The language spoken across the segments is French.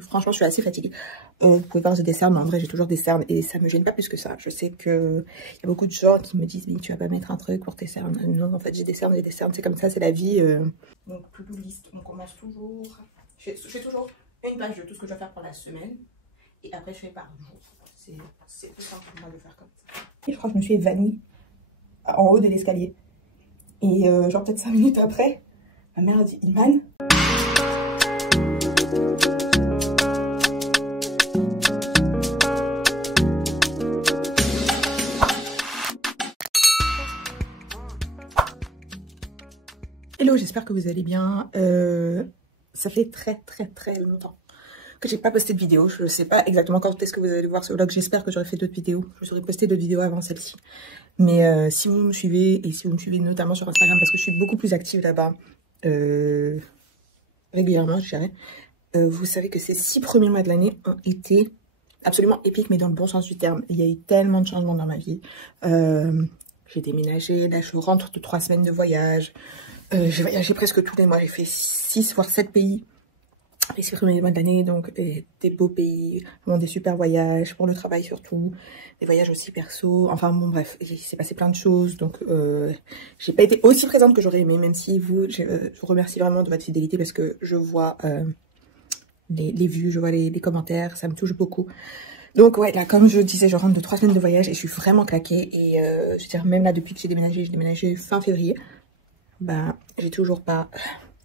Franchement, je suis assez fatiguée. Vous pouvez voir, j'ai des cernes, mais en vrai, j'ai toujours des cernes et ça me gêne pas plus que ça. Je sais que il y a beaucoup de gens qui me disent, mais tu vas pas mettre un truc pour tes cernes. Non, en fait, j'ai des cernes, c'est comme ça, c'est la vie. Donc, to-do list, on commence toujours. Je fais toujours une page de tout ce que je dois faire pour la semaine et après, je fais par jour. C'est plus simple pour moi de faire comme ça. Et je crois que je me suis évanouie en haut de l'escalier. Et genre, peut-être 5 minutes après, ma mère a dit, Iman. Hello, j'espère que vous allez bien. Ça fait très longtemps que j'ai pas posté de vidéo. Je sais pas exactement quand est-ce que vous allez voir ce vlog. J'espère que j'aurai fait d'autres vidéos. Je vous aurais posté d'autres vidéos avant celle-ci. Mais si vous me suivez, et si vous me suivez notamment sur Instagram, parce que je suis beaucoup plus active là-bas, régulièrement, je dirais, vous savez que ces 6 premiers mois de l'année ont été absolument épiques, mais dans le bon sens du terme. Il y a eu tellement de changements dans ma vie. J'ai déménagé, là je rentre de 3 semaines de voyage. J'ai voyagé presque tous les mois, j'ai fait 6 voire 7 pays les 6 premiers mois de l'année, donc des beaux pays, vraiment des super voyages, pour le travail surtout, des voyages aussi perso, enfin bon bref, il s'est passé plein de choses, donc j'ai pas été aussi présente que j'aurais aimé, même si je vous remercie vraiment de votre fidélité, parce que je vois les vues, je vois les commentaires, ça me touche beaucoup. Donc ouais, là comme je disais, je rentre de 3 semaines de voyage et je suis vraiment claquée, et je veux dire, même là depuis que j'ai déménagé fin février, bah, j'ai toujours pas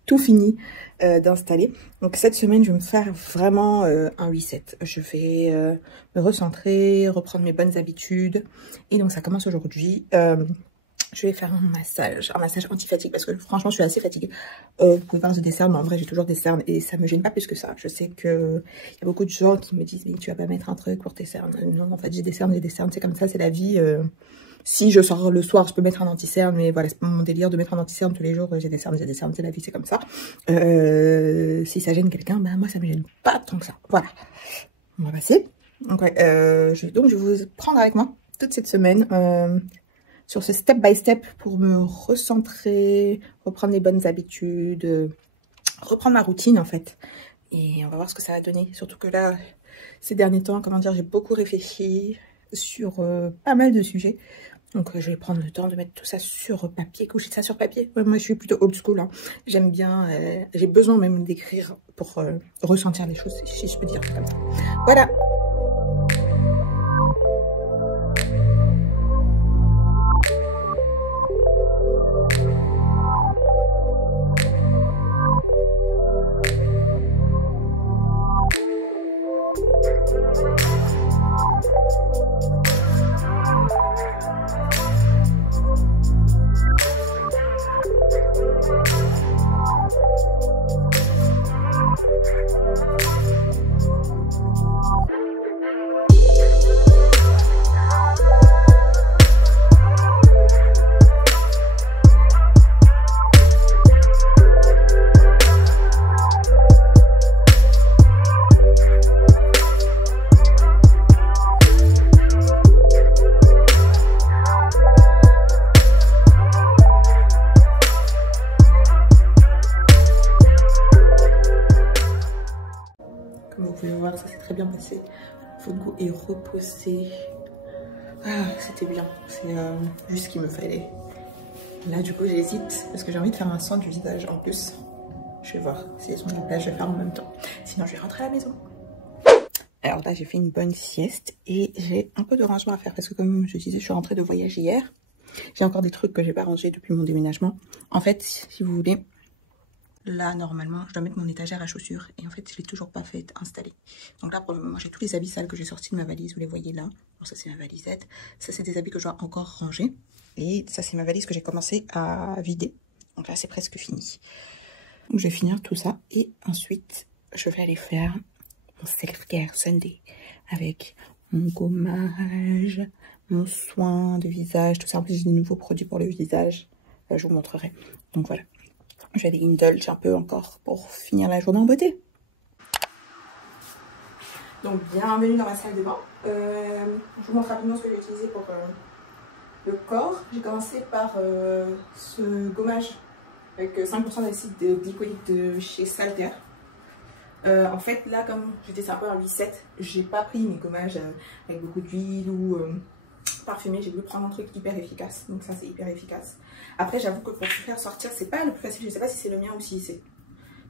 tout fini d'installer. Donc cette semaine, je vais me faire vraiment un reset. Je vais me recentrer, reprendre mes bonnes habitudes. Et donc ça commence aujourd'hui. Je vais faire un massage anti-fatigue parce que franchement, je suis assez fatiguée. Vous pouvez voir, j'ai des cernes, mais en vrai, j'ai toujours des cernes et ça me gêne pas plus que ça. Je sais que il y a beaucoup de gens qui me disent, mais tu vas pas mettre un truc pour tes cernes. Non, en fait, j'ai des cernes, c'est comme ça, c'est la vie. Si je sors le soir, je peux mettre un anti-cerne, mais voilà, c'est pas mon délire de mettre un anti-cerne tous les jours. J'ai des cernes, c'est la vie, c'est comme ça. Si ça gêne quelqu'un, bah moi, ça me gêne pas tant que ça. Voilà, on va passer. Donc, ouais, je vais vous prendre avec moi toute cette semaine sur ce step by step pour me recentrer, reprendre les bonnes habitudes, reprendre ma routine en fait. Et on va voir ce que ça va donner. Surtout que là, ces derniers temps, comment dire, j'ai beaucoup réfléchi sur pas mal de sujets. Donc je vais prendre le temps de mettre tout ça sur papier, coucher ça sur papier. Ouais, moi je suis plutôt old school, hein. J'aime bien, j'ai besoin même d'écrire pour ressentir les choses, si je peux dire comme ça. Voilà. Ça s'est très bien passé. Votre goût est reposé. Ah, c'était bien. C'est juste ce qu'il me fallait. Là, du coup, j'hésite parce que j'ai envie de faire un soin du visage en plus. Je vais voir si les sons de la plage, je vais faire en même temps. Sinon, je vais rentrer à la maison. Alors là, j'ai fait une bonne sieste et j'ai un peu de rangement à faire parce que, comme je disais, je suis rentrée de voyage hier. J'ai encore des trucs que j'ai pas rangés depuis mon déménagement. En fait, si vous voulez, là, normalement, je dois mettre mon étagère à chaussures. Et en fait, je l'ai toujours pas fait installer. Donc là, pour le moment, j'ai tous les habits sales que j'ai sortis de ma valise. Vous les voyez là. Bon, ça, c'est ma valisette. Ça, c'est des habits que je dois encore ranger. Et ça, c'est ma valise que j'ai commencé à vider. Donc là, c'est presque fini. Donc, je vais finir tout ça. Et ensuite, je vais aller faire mon self-care Sunday. Avec mon gommage, mon soin de visage, tout ça. En plus, j'ai des nouveaux produits pour le visage. Là, je vous montrerai. Donc voilà. Je vais aller indulge un peu encore pour finir la journée en beauté. Donc bienvenue dans ma salle de bain. Je vous montre rapidement ce que j'ai utilisé pour le corps. J'ai commencé par ce gommage avec 5% d'acide glycolique de chez Salter. En fait, là, comme j'étais un peu un reset, j'ai pas pris mes gommages avec beaucoup d'huile ou parfumé. J'ai voulu prendre un truc hyper efficace. Donc ça, c'est hyper efficace. Après, j'avoue que pour faire sortir, c'est pas le plus facile. Je sais pas si c'est le mien ou si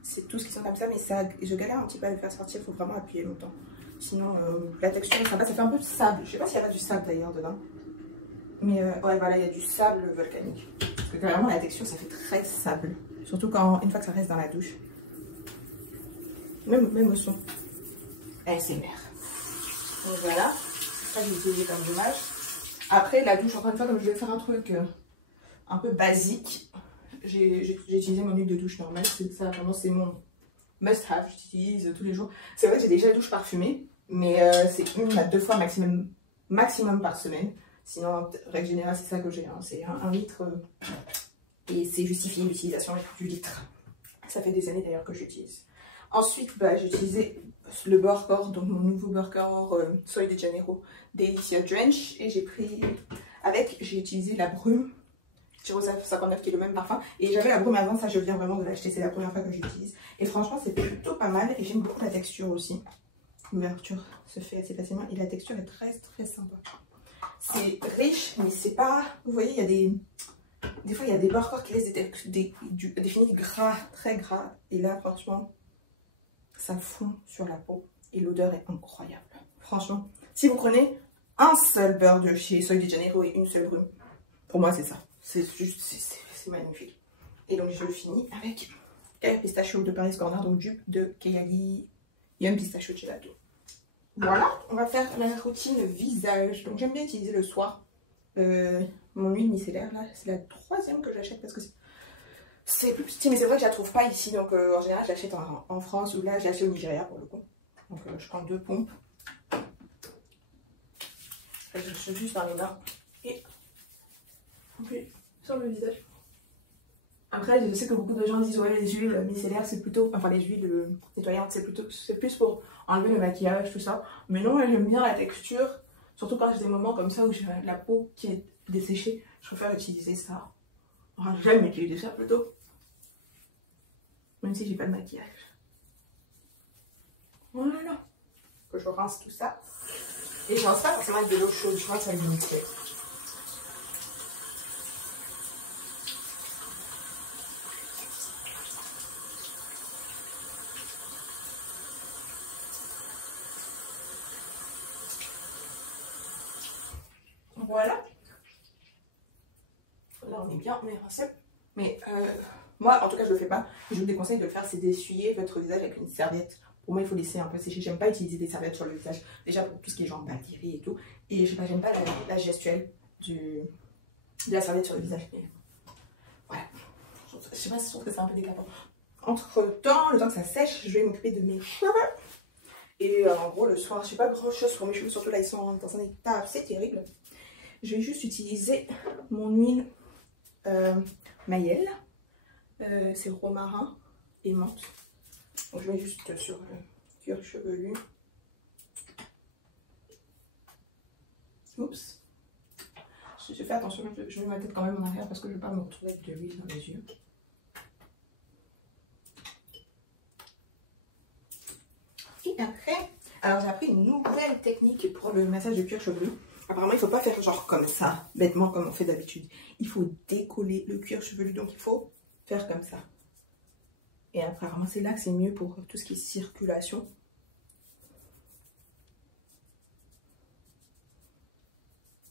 c'est tous qui sont comme ça, mais ça, je galère un petit peu à le faire sortir. Il faut vraiment appuyer longtemps. Sinon, la texture est sympa. Ça fait un peu de sable. Je sais pas s'il y a pas du sable d'ailleurs dedans. Mais ouais, voilà, il y a du sable volcanique. Parce que carrément, la texture, ça fait très sable. Surtout quand, une fois que ça reste dans la douche. Même au son. ASMR. Donc voilà. Ça, j'ai utilisé comme dommage. Après, la douche, encore une fois, comme je vais faire un truc un peu basique, j'ai utilisé mon huile de douche normale. Ça, vraiment, c'est mon must-have. J'utilise tous les jours. C'est vrai que j'ai déjà une douche parfumée, mais c'est 1 à 2 fois maximum par semaine. Sinon, en règle générale, c'est ça que j'ai. Hein. C'est 1 litre et c'est justifié l'utilisation du litre. Ça fait des années d'ailleurs que j'utilise. Ensuite, bah, j'ai utilisé le beurre corps, donc mon nouveau beurre corps Sol de Janeiro Delicious Drench. Et j'ai utilisé la brume Tirosa 59 qui est le même parfum. Et j'avais la brume avant, ça je viens vraiment de l'acheter, c'est la première fois que j'utilise. Et franchement, c'est plutôt pas mal et j'aime beaucoup la texture aussi. L'ouverture se fait assez facilement et la texture est très très sympa. C'est riche, mais c'est pas... Vous voyez, il y a des fois, il y a des beurres corps qui laissent des finis gras, très gras. Et là, franchement, ça fond sur la peau. Et l'odeur est incroyable. Franchement, si vous prenez un seul beurre de chez Sol de Janeiro et une seule brume, pour moi, c'est ça. C'est juste, c'est magnifique. Et donc, je le finis avec Caillard Pistachio de Paris Corner, donc dupe de Kayali Yum Pistachio Gelato. Voilà, on va faire la routine visage. Donc, j'aime bien utiliser le soir mon huile micellaire. Là, c'est la 3e que j'achète parce que c'est plus petit, mais c'est vrai que je la trouve pas ici. Donc, en général, je l'achète en France ou là, je l'achète au Nigeria pour le coup. Donc, je prends 2 pompes. Je suis juste dans les mains et sur le visage. Après, je sais que beaucoup de gens disent ouais, les huiles micellaires c'est plutôt, enfin les huiles nettoyantes c'est plus pour enlever le maquillage, tout ça. Mais non, j'aime bien la texture, surtout quand j'ai des moments comme ça où j'ai la peau qui est desséchée, je préfère utiliser ça. Enfin, j'aime utiliser ça plutôt, même si j'ai pas de maquillage. Voilà. Que je rince tout ça. Et je rince pas forcément avec de l'eau chaude, je rince avec du micellaire. Voilà. Là, on est bien, on est rincé. Mais moi, en tout cas, je le fais pas. Je vous déconseille de le faire, c'est d'essuyer votre visage avec une serviette. Pour moi, il faut laisser un peu sécher. J'aime pas utiliser des serviettes sur le visage. Déjà, pour tout ce qui est genre bactéries et tout. Et je sais pas, j'aime pas la gestuelle de la serviette sur le visage. Mais voilà. Je sais pas si je trouve que c'est un peu décapant. Entre temps, le temps que ça sèche, je vais m'occuper de mes cheveux. Et en gros, le soir, je fais pas grand chose pour mes cheveux. Surtout là, ils sont dans un état assez terrible. Je vais juste utiliser mon huile Mayel. C'est romarin et menthe. Donc je mets juste sur le cuir chevelu. Oups. Je fais attention, je mets ma tête quand même en arrière parce que je ne veux pas me retrouver avec de l'huile dans les yeux. Et après, alors j'ai appris une nouvelle technique pour le massage de cuir chevelu. Apparemment, il ne faut pas faire genre comme ça, bêtement comme on fait d'habitude. Il faut décoller le cuir chevelu, donc il faut faire comme ça. Et après, apparemment, c'est là que c'est mieux pour tout ce qui est circulation.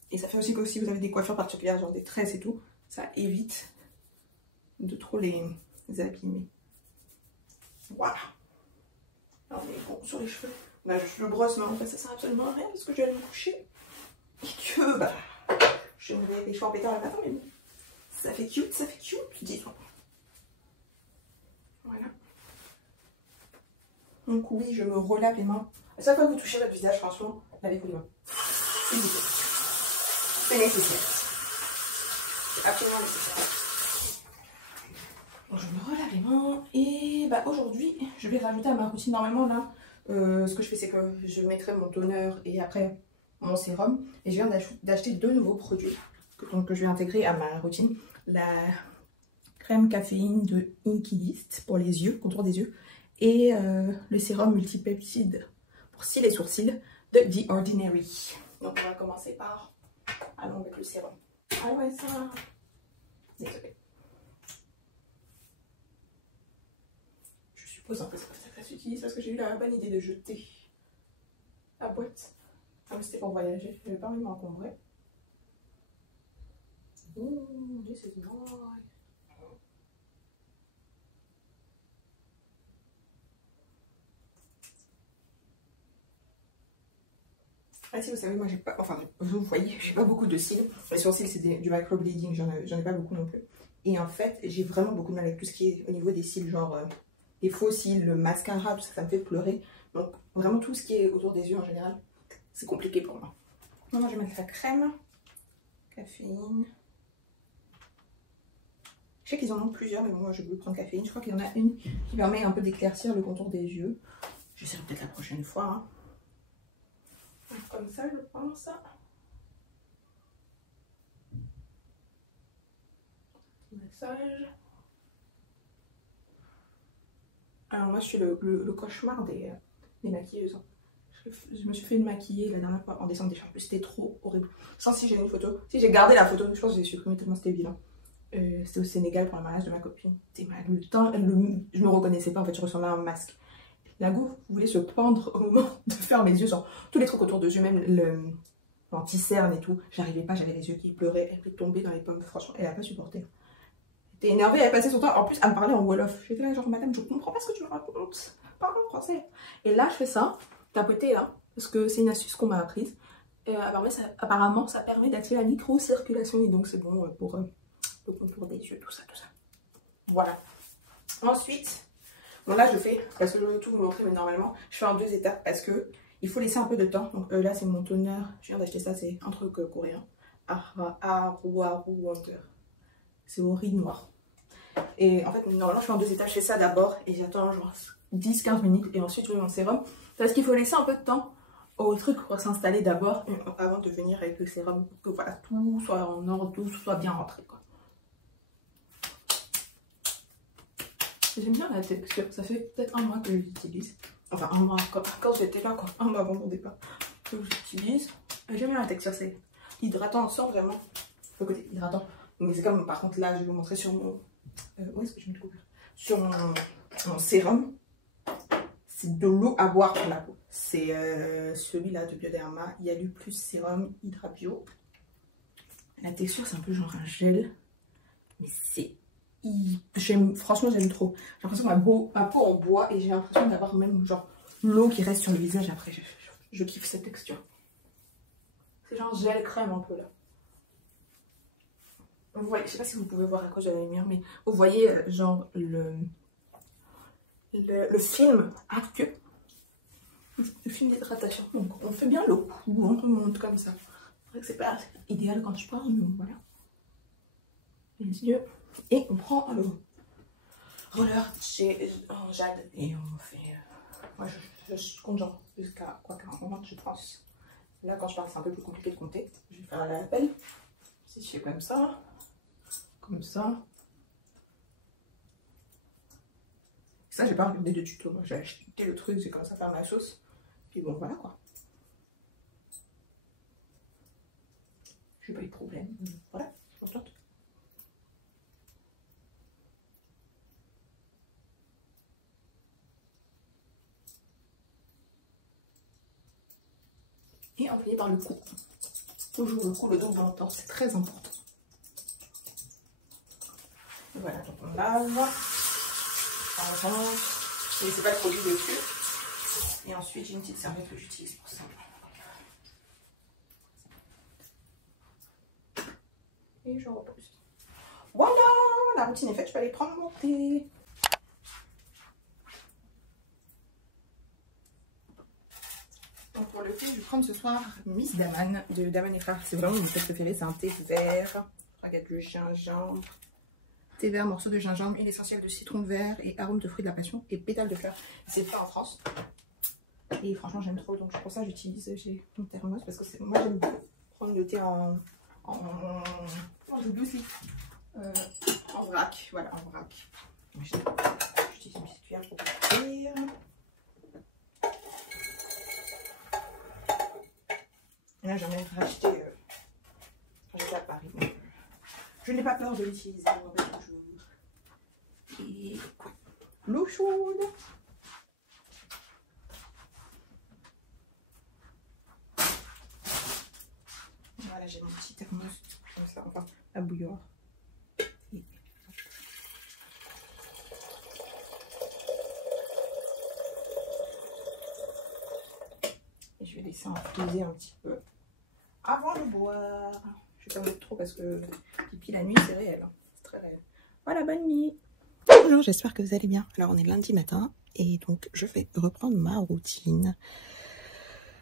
Et ça fait aussi que si vous avez des coiffures particulières, genre des tresses et tout, ça évite de trop les abîmer. Voilà. Alors, on est bon sur les cheveux. Là, je le brosse, mais en fait, ça sert absolument à rien parce que je vais me coucher. Et que, bah, je me mets les cheveux en pétard le matin, mais bon, ça fait cute, disons. Voilà. Donc oui, je me relave les mains. À chaque fois que vous touchez votre visage, franchement, lavez-vous les mains. C'est nécessaire. C'est absolument nécessaire. Donc je me relave les mains et bah aujourd'hui, je vais rajouter à ma routine. Normalement là, ce que je fais, c'est que je mettrai mon toner et après mon sérum. Et je viens d'acheter 2 nouveaux produits que je vais intégrer à ma routine. La crème caféine de Inkey List pour les yeux, contour des yeux. et le sérum multipeptide pour cils et sourcils de The Ordinary. Donc on va commencer par, allons avec le sérum. Ah ouais, ça, désolée. Je suppose un peu ça que ça s'utilise parce que j'ai eu la bonne idée de jeter la boîte. Comme c'était pour voyager, je n'avais pas envie de m'encombrer. Ooh, this is nice. Ah si vous savez, moi j'ai pas, enfin vous voyez, j'ai pas beaucoup de cils. Les sourcils c'est du microbleeding, j'en ai pas beaucoup non plus. Et en fait, j'ai vraiment beaucoup de mal avec tout ce qui est au niveau des cils, genre les faux cils, le mascara, tout ça, ça me fait pleurer. Donc vraiment tout ce qui est autour des yeux en général, c'est compliqué pour moi. Maintenant je vais mettre la crème, caféine. Je sais qu'ils en ont plusieurs, mais bon, moi je veux prendre caféine. Je crois qu'il y en a une qui permet un peu d'éclaircir le contour des yeux. J'essaierai peut-être la prochaine fois. Hein. Comme ça, je pense. Massage. Alors moi, je suis le cauchemar des maquilleuses. Je me suis fait maquiller la dernière fois en descente des charpes. C'était trop horrible. Sans si j'ai une photo. Si j'ai gardé la photo, je pense que j'ai supprimé tellement c'était vilain. C'était au Sénégal pour le mariage de ma copine. Le teint, je me reconnaissais pas en fait, je ressemblais à un masque. La go voulait se pendre au moment de faire mes yeux, genre tous les trucs autour de yeux, même l'anti-cerne et tout. J'arrivais pas, j'avais les yeux qui pleuraient, elle peut tomber dans les pommes, franchement, elle a pas supporté. Elle était énervée, elle passait son temps, en plus elle me parlait en Wolof. J'étais là genre madame, je comprends pas ce que tu me racontes, parle en français. Et là je fais ça, tapoter là, parce que c'est une astuce qu'on m'a apprise. Et apparemment ça permet d'activer la micro-circulation et donc c'est bon pour le contour des yeux, tout ça. Voilà. Ensuite, bon là je fais, parce que je veux tout vous montrer, mais normalement je fais en 2 étapes parce que il faut laisser un peu de temps. Donc là c'est mon toner, je viens d'acheter ça, c'est un truc coréen. Aru Wonder. C'est au riz noir. Et en fait normalement je fais en 2 étapes, je fais ça d'abord et j'attends genre 10-15 minutes et ensuite je mets mon sérum. Parce qu'il faut laisser un peu de temps au truc pour s'installer d'abord avant de venir avec le sérum pour que voilà, tout soit en ordre, tout soit bien rentré quoi. J'aime bien la texture, ça fait peut-être un mois que j'utilise. Enfin un mois, quand j'étais là, quoi. Un mois avant mon départ que j'utilise. J'aime bien la texture, c'est hydratant, on sent vraiment le côté hydratant. Mais c'est comme, par contre là, je vais vous montrer sur mon... où est-ce que je mets le couvert? Sur mon sérum. C'est de l'eau à boire pour la peau. C'est celui-là de Bioderma, Yalu Plus Sérum Hydra Bio. La texture, c'est un peu genre un gel. Mais c'est... franchement j'aime trop. J'ai l'impression que ma peau en bois et j'ai l'impression d'avoir même genre l'eau qui reste sur le visage après. Je kiffe cette texture. C'est genre gel crème un peu là. Vous voyez, je sais pas si vous pouvez voir à cause de la lumière, mais vous voyez genre le film aqueux. Le film d'hydratation. Donc on fait bien l'eau. On monte comme ça. C'est vrai que c'est pas idéal quand je parle, mais voilà. Les yeux. Et on prend le roller chez Jade et on fait... moi je compte genre jusqu'à quoi 40 je pense. Là quand je parle c'est un peu plus compliqué de compter. Je vais faire la l'appel. Si je fais comme ça. Ça j'ai pas regardé de tuto. J'ai acheté le truc, j'ai commencé à faire ma sauce. Puis bon voilà quoi. J'ai pas eu de problème. Voilà, je suis contente. Et on finit par le cou. Toujours le cou, le dos longtemps, c'est très important. Et voilà, donc on lave, on range, je ne laisse pas de produit dessus. Et ensuite, j'ai une petite serviette que j'utilise pour ça. Et je repose. Voilà, la routine est faite, je vais aller prendre mon thé. Donc pour le thé, je vais prendre ce soir Miss Daman de Daman et Frères. C'est vraiment mon thé préféré, c'est un thé vert. Regarde le gingembre. Thé vert, morceau de gingembre, huile essentielle de citron vert et arôme de fruits de la passion et pétales de fleurs. C'est fait en France. Et franchement, j'aime trop. Donc pour ça, j'utilise mon thermos parce que moi, j'aime prendre le thé en vrac. Voilà, en vrac. Je j'utilise une petite cuillère pour cuire. Et là, j'en ai racheté quand j'étais à Paris. Donc, je n'ai pas peur de l'utiliser. Et l'eau chaude. Voilà, j'ai mon petit thermos comme ça, enfin à bouilloire. Et je vais laisser infuser un petit peu avant de boire. Je vais pas mettre trop parce que pipi la nuit c'est réel, hein. C'est très réel. Voilà, bonne nuit. Bonjour, j'espère que vous allez bien. Alors on est lundi matin et donc je vais reprendre ma routine.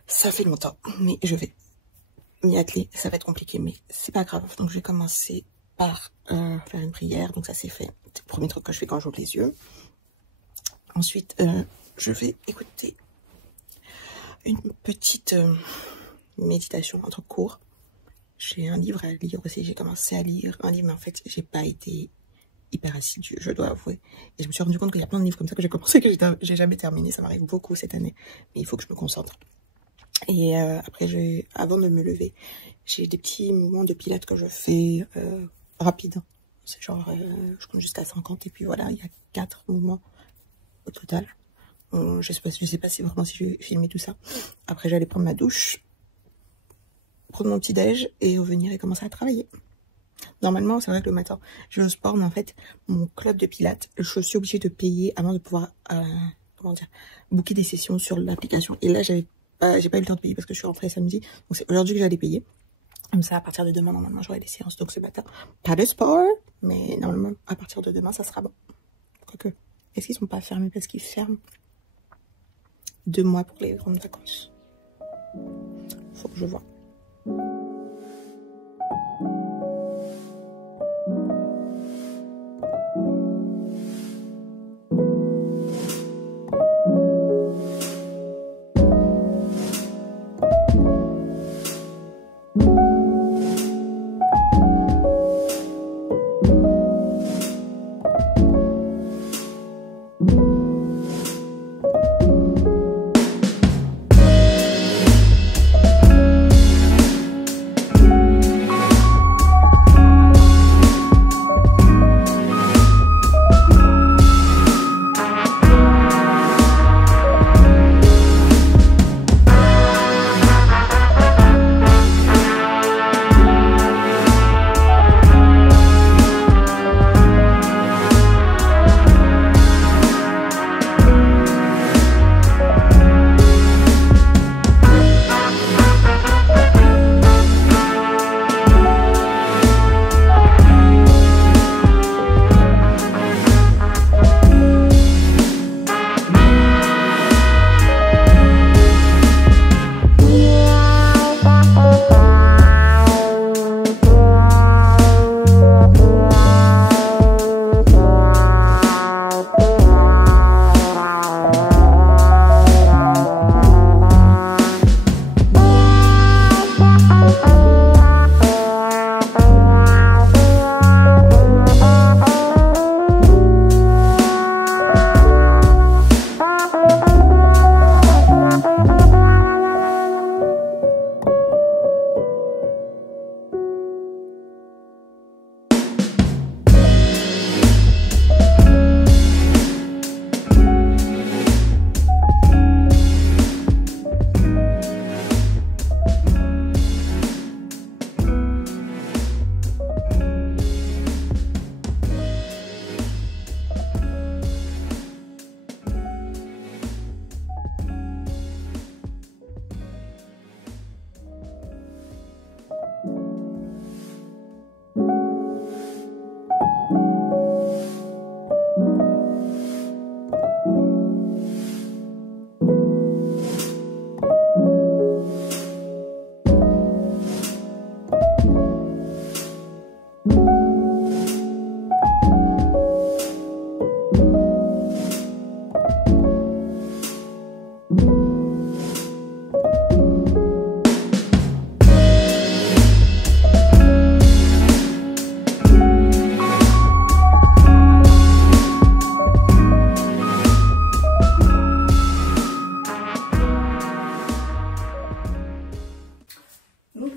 Ça fait longtemps, mais je vais m'y atteler. Ça va être compliqué, mais c'est pas grave. Donc je vais commencer par faire une prière. Donc ça c'est fait. C'est le premier truc que je fais quand j'ouvre les yeux. Ensuite, je vais écouter une petite méditation entre cours. J'ai un livre à lire aussi. J'ai commencé à lire un livre, mais en fait, j'ai pas été hyper assidue, je dois avouer. Et je me suis rendu compte qu'il y a plein de livres comme ça que j'ai commencé que j'ai jamais terminé. Ça m'arrive beaucoup cette année, mais il faut que je me concentre. Et après, avant de me lever, j'ai des petits mouvements de pilates que je fais rapides. C'est genre, je compte jusqu'à 50 et puis voilà, il y a 4 mouvements au total. Je sais pas si vraiment si je vais filmer tout ça. Après, j'allais prendre ma douche, prendre mon petit déj et revenir et commencer à travailler. Normalement, c'est vrai que le matin, je vais au sport, mais en fait, mon club de pilates, je suis obligée de payer avant de pouvoir, comment dire, booker des sessions sur l'application. Et là, j'ai pas eu le temps de payer parce que je suis rentrée samedi. Donc, c'est aujourd'hui que j'allais payer. Comme ça, à partir de demain, normalement, j'aurai des séances. Donc, ce matin, pas de sport, mais normalement, à partir de demain, ça sera bon. Quoique, est-ce qu'ils sont pas fermés parce qu'ils ferment 2 mois pour les grandes vacances? Faut que je vois.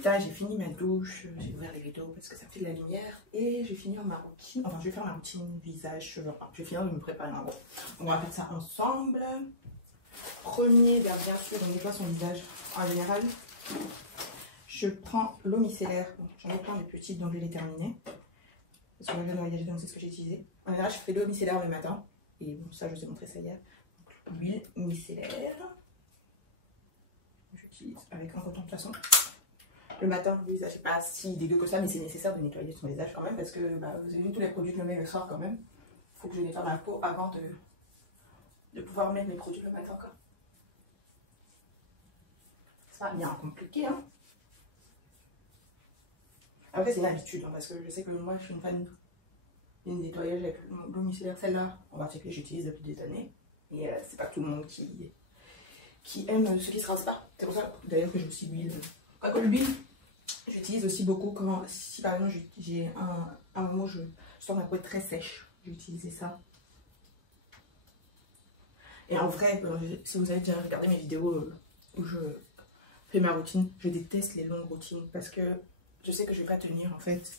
Résultat, j'ai fini ma douche, j'ai ouvert les rideaux parce que ça fait de la lumière et j'ai fini ma routine. Enfin, je vais faire ma routine visage, cheveux. Enfin, je vais finir de me préparer en gros. On va faire ça ensemble. Premier, bien sûr, on nettoie son visage. En général, je prends l'eau micellaire. Bon, j'en ai plein de petites, donc je vais les terminer. Parce que je viens de voyager, donc c'est ce que j'ai utilisé. En général, je fais l'eau micellaire le matin. Et bon, ça, je vous ai montré ça hier. L'huile micellaire. J'utilise avec un coton de toute façon. Le matin, le visage n'est pas si dégueu que ça, mais c'est nécessaire de nettoyer son visage quand même. Parce que bah, vous avez vu tous les produits que je mets le soir quand même. Il faut que je nettoie ma peau avant de pouvoir mettre mes produits le matin. C'est pas bien compliqué, hein. Après, c'est une habitude, hein, parce que je sais que moi, je suis une fan d'une nettoyage avec l'eau micellaire. Celle-là, en particulier, j'utilise depuis des années. Et c'est pas tout le monde qui aime ceux qui se rasent pas. C'est pour ça, d'ailleurs, que j'ai aussi l'huile. Quoique l'huile, j'utilise aussi beaucoup quand, si par exemple, j'ai un moment où je sens ma peau est très sèche, j'ai utilisé ça. Et en vrai, si vous avez déjà regardé mes vidéos où je fais ma routine, je déteste les longues routines parce que je sais que je vais pas tenir en fait.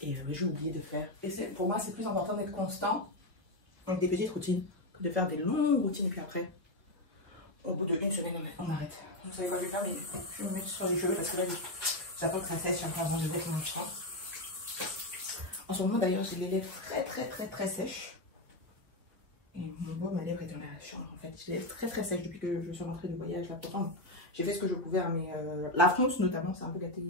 Et j'ai oublié de faire. Et pour moi, c'est plus important d'être constant avec des petites routines que de faire des longues routines. Et puis après, au bout d'une semaine, on arrête. Vous savez quoi je vais faire, mais je vais me mettre sur les cheveux parce que là, j'attends que ça sèche avant de mettre mon temps. En ce moment d'ailleurs, j'ai les lèvres très sèches. Et mon baume à lèvres est dans la chambre en fait. J'ai les lèvres très sèches depuis que je suis rentrée de voyage. Là, pourtant, j'ai fait ce que je pouvais, mais la France notamment, c'est un peu gâté.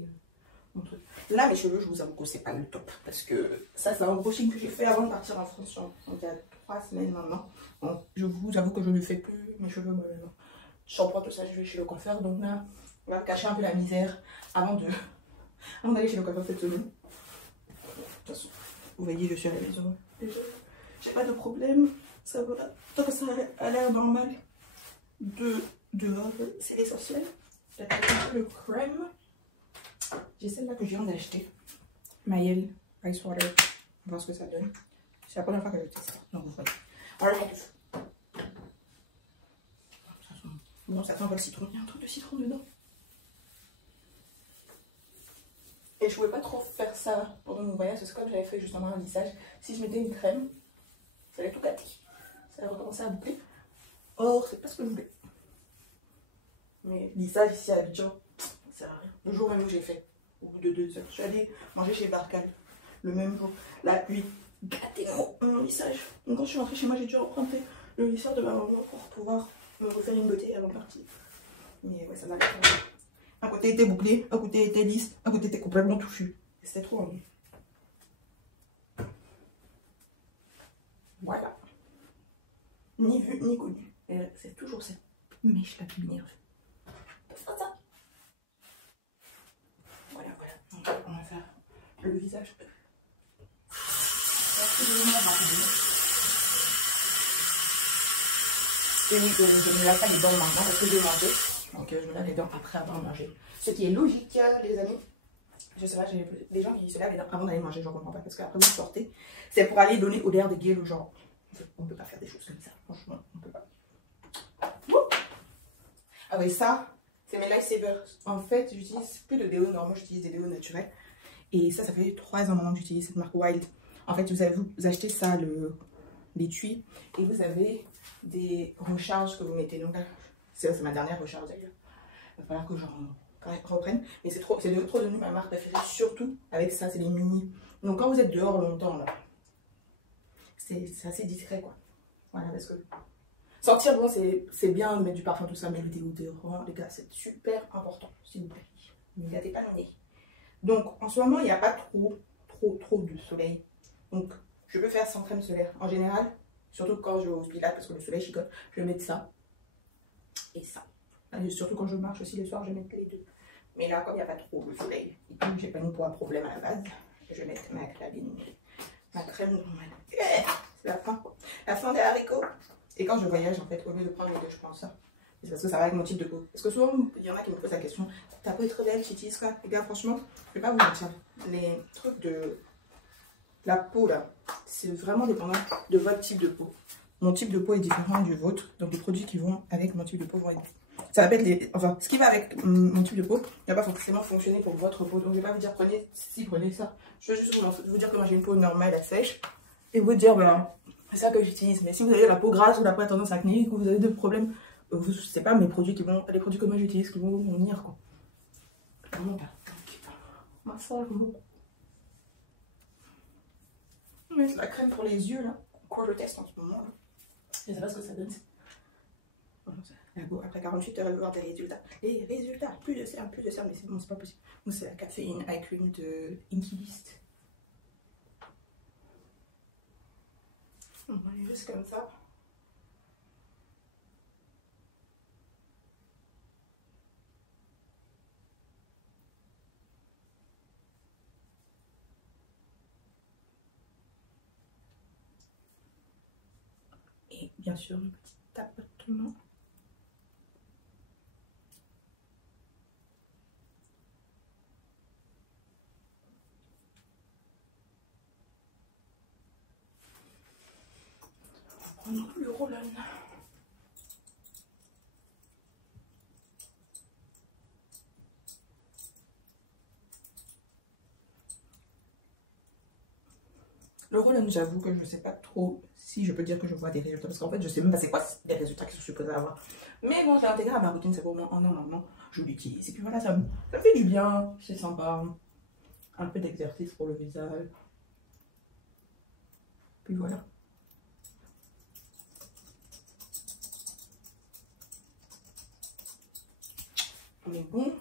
Mon truc. Là, mes cheveux, je vous avoue que c'est pas le top parce que ça, c'est un brushing que j'ai fait avant de partir en France. Donc, il y a 3 semaines maintenant. Donc, je vous avoue que je ne fais plus mes cheveux. Shampoing, tout ça, je vais chez le coiffeur. Donc là, on va cacher un peu la misère avant d'aller chez le coiffeur cette semaine. De toute façon, vous voyez, je suis à la maison. J'ai pas de problème. Ça va. Tant que ça a l'air normal dehors, c'est l'essentiel. J'attends le crème. J'ai celle-là que je viens d'acheter. Maëlle Ice Water. On va voir ce que ça donne. C'est la première fois que je teste. Donc vous voyez. On va le mettre. Bon, ça sent un peu le citron. Il y a un truc de citron dedans. Et je pouvais pas trop faire ça pendant mon voyage. Parce que comme j'avais fait justement un lissage, si je mettais une crème, ça allait tout gâter. Ça allait recommencer à boucler. Or, c'est pas ce que je voulais. Mais lissage ici à Abidjan, ça sert à rien. Le jour même où j'ai fait, au bout de 2 heures, je suis allée manger chez Barcal le même jour. La huile, gâté mon lissage. Donc quand je suis rentrée chez moi, j'ai dû emprunter le lisseur de ma maman pour pouvoir me refaire une beauté avant de partir. Mais ouais, ça m'a fait. Un côté était bouclé, un côté était lisse, un côté était complètement touffu. Et c'était trop ennuyeux. Voilà. Ni vu, ni connu. Et c'est toujours cette mèche là qui m'énerve. Ça. Voilà. Donc, on va faire le visage. Et oui, je me lave pas les dents maintenant parce que je vais manger. Donc je me lave les dents après avoir mangé. Ce qui est logique, les amis. Je sais pas, j'ai des gens qui se lavent les dents avant d'aller manger, je comprends pas. Parce qu'après vous sortez, c'est pour aller donner odeur de gueule aux gens. On peut pas faire des choses comme ça, franchement, on peut pas. Ah oui, ça, c'est mes Lifesavers. En fait, j'utilise plus de déo normal, j'utilise des déos naturels. Et ça fait 3 ans maintenant que j'utilise cette marque Wild. En fait, vous achetez ça, l'étui, et vous avez des recharges que vous mettez. Donc là, c'est ma dernière recharge d'ailleurs. Il va falloir que je reprenne. Mais c'est trop devenu ma marque préférée, surtout avec ça, c'est les mini. Donc quand vous êtes dehors longtemps, là, c'est assez discret, quoi. Voilà, parce que sortir, bon, c'est bien de mettre du parfum, tout ça, mais le déodorant, les gars, c'est super important, s'il vous plaît. Ne gâtez pas le nez. Donc, en ce moment, il n'y a pas trop de soleil. Donc, je peux faire sans crème solaire. En général, surtout quand je vais au pilates, parce que le soleil chicote, je vais mettre ça et ça. Et surtout quand je marche aussi le soir, je vais mettre les deux. Mais là, comme il n'y a pas trop de soleil, et puis j'ai pas une peau à problème à la base, je vais mettre ma crème normale. C'est la fin. La fin des haricots. Et quand je voyage, en fait, au lieu de prendre les deux, je prends ça. C'est parce que ça va avec mon type de peau. Parce que souvent, il y en a qui me posent la question, ta peau est très belle, tu utilises quoi? Les gars, franchement, je vais pas vous mentir. Les trucs de la peau, là, c'est vraiment dépendant de votre type de peau. Mon type de peau est différent du vôtre. Donc, les produits qui vont avec mon type de peau vont être ça va pas être les... Enfin, ce qui va avec mon type de peau, il va pas forcément fonctionner pour votre peau. Donc, je vais pas vous dire prenez ça. Je vais juste vous dire que moi j'ai une peau normale, sèche. Et vous dire, voilà, c'est ça que j'utilise. Mais si vous avez la peau grasse ou la peau à tendance acnéique ou vous avez des problèmes, c'est pas mes produits les produits que moi j'utilise qui vont vous venir, quoi. Vraiment pas. Massage beaucoup. Mais c'est la crème pour les yeux, là. Quoi, je teste en ce moment, là. Je sais pas ce que ça donne. Après 48 heures, elle va voir des résultats. Les résultats, plus de cernes, mais c'est bon, c'est pas possible. Moi, c'est la caféine eye cream de Inky List. On va aller juste comme ça. Et bien sûr, le petit tapotement. On va prendre le roll-on. Le roll-on, j'avoue que je ne sais pas trop si je peux dire que je vois des résultats. Parce qu'en fait, je sais même pas c'est quoi les résultats qu'ils sont supposés avoir. Mais bon, je l'ai intégré à ma routine, c'est vraiment un an maintenant. Je l'utilise. Et puis voilà, ça me fait du bien. C'est sympa. Un peu d'exercice pour le visage. Puis voilà. On est bon.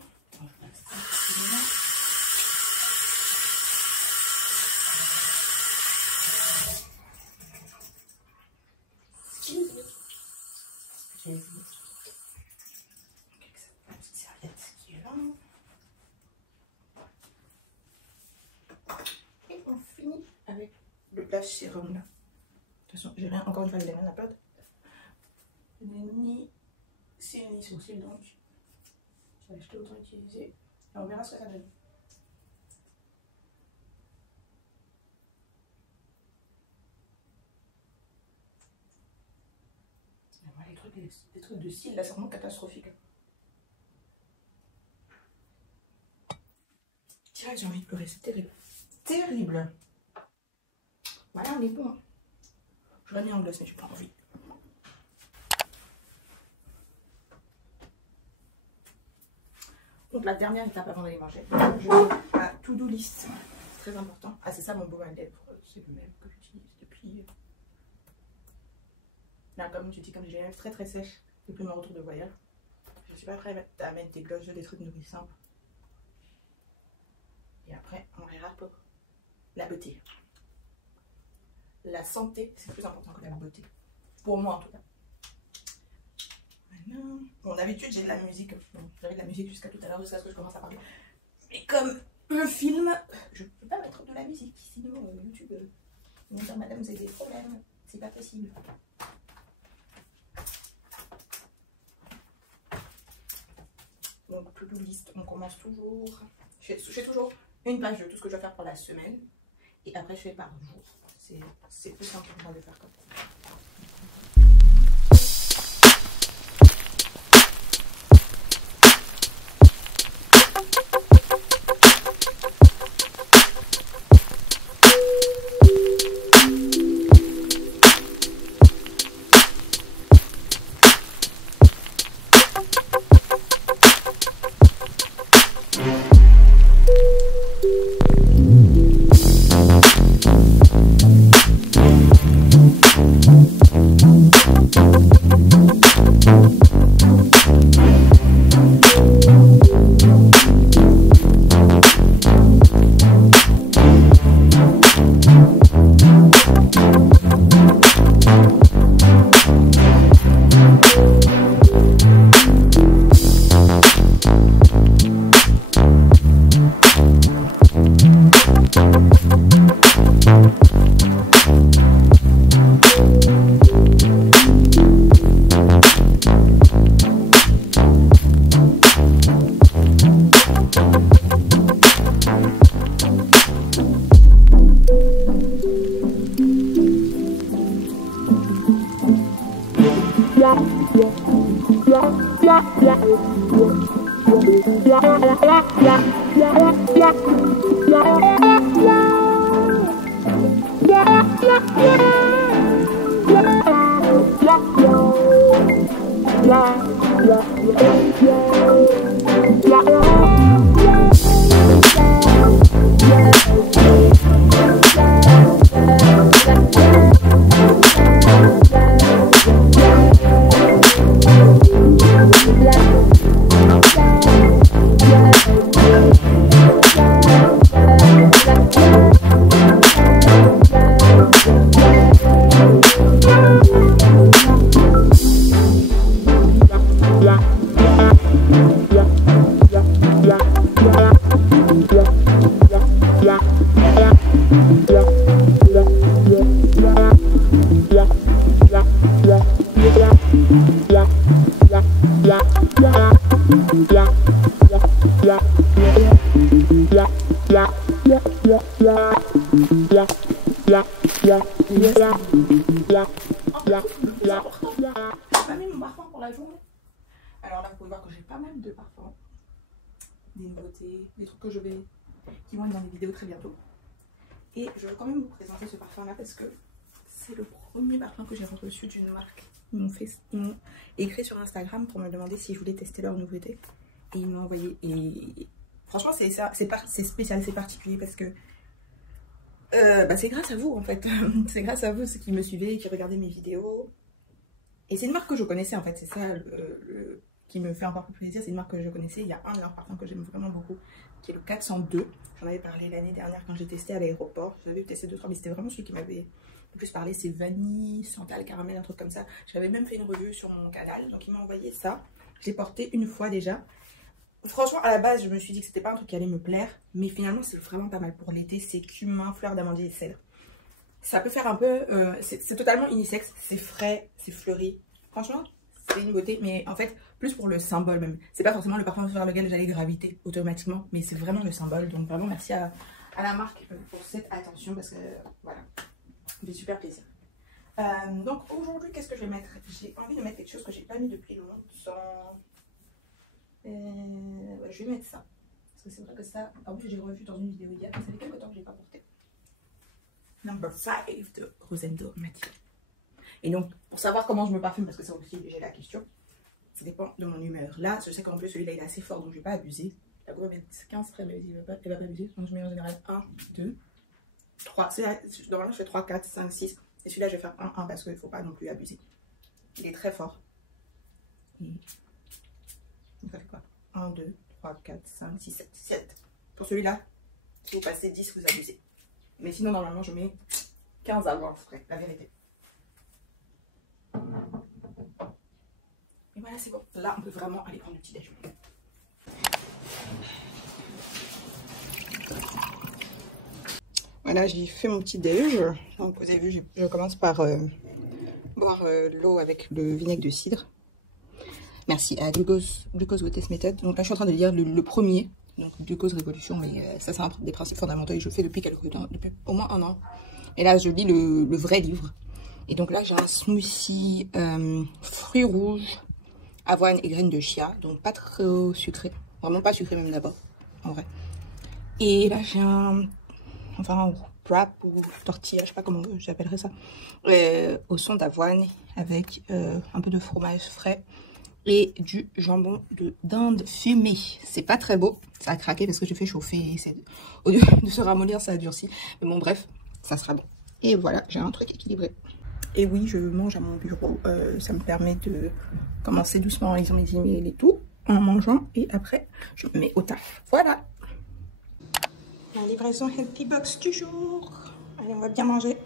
Et on finit avec le blush sérum là. De toute façon, j'ai rien, encore une fois, j'ai rien à perdre. C'est une ni sourcil donc. Je vais acheter autant utiliser. Et on verra ce que ça donne. Les trucs de cils là, c'est vraiment catastrophique. Tiens, j'ai envie de pleurer, c'est terrible. Terrible. Voilà, on est bon. Je l'ai mis en gloss, mais j'ai pas envie. Donc la dernière étape avant d'aller manger, je fais ma to-do list. Très important. Ah, c'est ça mon baume à lèvres. C'est le même que j'utilise depuis. Là, comme je dis, comme j'ai les lèvres très très sèches depuis mon retour de voyage, je suis pas prête à mettre des glosses, des trucs nourrissants. Et après, on verra pour la beauté. La santé, c'est plus important que la beauté. Pour moi en tout cas. Voilà. Bon, d'habitude, j'ai de la musique. Bon, j'avais de la musique jusqu'à tout à l'heure, jusqu'à ce que je commence à parler. Mais comme le film, je ne peux pas mettre de la musique. Sinon, YouTube, ils vont dire, madame, vous avez des problèmes. C'est pas possible. Donc, to-do list, on commence toujours. Je fais toujours une page de tout ce que je dois faire pour la semaine. Et après, je fais par jour. C'est plus simple pour moi de faire comme ça. Pas mis mon parfum pour la journée. Alors là, vous pouvez voir que j'ai pas mal de parfums, des nouveautés, des trucs qui vont être dans les vidéos très bientôt. Et je veux quand même vous présenter ce parfum là parce que c'est le premier parfum que j'ai reçu d'une marque. Ils m'ont écrit sur Instagram pour me demander si je voulais tester leur nouveauté. Et ils m'ont envoyé. Et franchement, c'est spécial, c'est particulier parce que c'est grâce à vous en fait. C'est grâce à vous, ceux qui me suivaient, qui regardaient mes vidéos. Et c'est une marque que je connaissais en fait. C'est ça qui me fait encore plus plaisir. C'est une marque que je connaissais. Il y a un de leurs parfums que j'aime vraiment beaucoup, qui est le 402. J'en avais parlé l'année dernière quand j'ai testé à l'aéroport. J'avais testé 2-3, mais c'était vraiment celui qui m'avait le plus parlé. C'est vanille, santal, caramel, un truc comme ça. J'avais même fait une review sur mon canal. Donc il m'a envoyé ça. Je l'ai porté une fois déjà. Franchement, à la base, je me suis dit que c'était pas un truc qui allait me plaire. Mais finalement, c'est vraiment pas mal pour l'été. C'est cumin, fleur d'amandier et cèdre. Ça peut faire un peu... c'est totalement unisexe. C'est frais, c'est fleuri. Franchement, c'est une beauté. Mais en fait, plus pour le symbole même. C'est pas forcément le parfum vers lequel j'allais graviter automatiquement. Mais c'est vraiment le symbole. Donc vraiment, merci à la marque pour cette attention. Parce que, voilà, j'ai super plaisir. Donc aujourd'hui, qu'est-ce que je vais mettre? J'ai envie de mettre quelque chose que j'ai pas mis depuis longtemps. Je vais mettre ça. Parce que c'est vrai que ça, en plus, j'ai revu dans une vidéo hier. Ça fait quelques temps que je l'ai pas porté. Number 5 de Rosendo Mathieu. Et donc, pour savoir comment je me parfume, parce que ça aussi, j'ai la question, ça dépend de mon humeur. Là, je sais qu'en plus, celui-là, il est assez fort, donc je ne vais pas abuser. La gomme est 15 frais, mais elle va pas abuser. Donc, je mets en général 1, 2, 3. Normalement, je fais 3, 4, 5, 6. Et celui-là, je vais faire 1, 1 parce qu'il ne faut pas non plus abuser. Il est très fort. Et ça fait quoi? 1, 2, 3, 4, 5, 6, 7. 7. Pour celui-là, si vous passez 10, vous abusez. Mais sinon, normalement, je mets 15 à voir frais, la vérité. Et voilà, c'est bon. Là, on peut vraiment aller prendre le petit déjeuner. Voilà, j'ai fait mon petit déj. Donc, vous avez vu, je commence par boire l'eau avec le vinaigre de cidre. Merci à Glucose Wellness Method. Donc là, je suis en train de lire le premier. Donc, Glucose Révolution, mais ça, c'est un des principes fondamentaux et je le fais depuis quelques temps, depuis au moins 1 an. Et là, je lis le vrai livre. Et donc là, j'ai un smoothie fruits rouges, avoine et graines de chia. Donc, pas trop sucré. Vraiment pas sucré même d'abord, en vrai. Et là, j'ai un wrap ou tortilla, je sais pas comment j'appellerais ça, au son d'avoine avec un peu de fromage frais et du jambon d'Inde fumé. C'est pas très beau, ça a craqué parce que j'ai fait chauffer, au lieu de se ramollir, ça a durci. Mais bon, bref, ça sera bon. Et voilà, j'ai un truc équilibré. Et oui, je mange à mon bureau, ça me permet de commencer doucement les emails et tout, en mangeant, et après, je me mets au taf. Voilà. La livraison Healthy Box du jour. Allez, on va bien manger.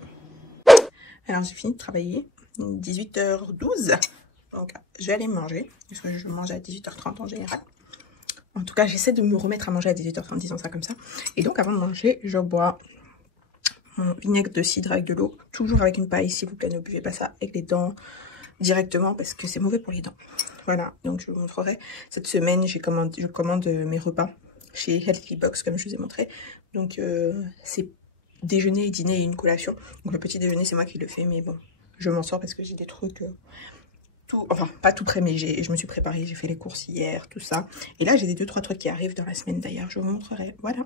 Alors, j'ai fini de travailler, 18h12. Donc, je vais aller manger, parce que je mange à 18h30 en général. En tout cas, j'essaie de me remettre à manger à 18h30, disons ça comme ça. Et donc, avant de manger, je bois mon vinaigre de cidre avec de l'eau. Toujours avec une paille, s'il vous plaît. Ne buvez pas ça avec les dents directement, parce que c'est mauvais pour les dents. Voilà, donc je vous montrerai. Cette semaine, je commande mes repas chez Healthy Box, comme je vous ai montré. Donc, c'est déjeuner, dîner et une collation. Donc, le petit déjeuner, c'est moi qui le fais, mais bon, je m'en sors parce que j'ai des trucs tout, enfin pas tout prêt, mais je me suis préparée, j'ai fait les courses hier, tout ça. Et là, j'ai des 2-3 trucs qui arrivent dans la semaine d'ailleurs, je vous montrerai. Voilà.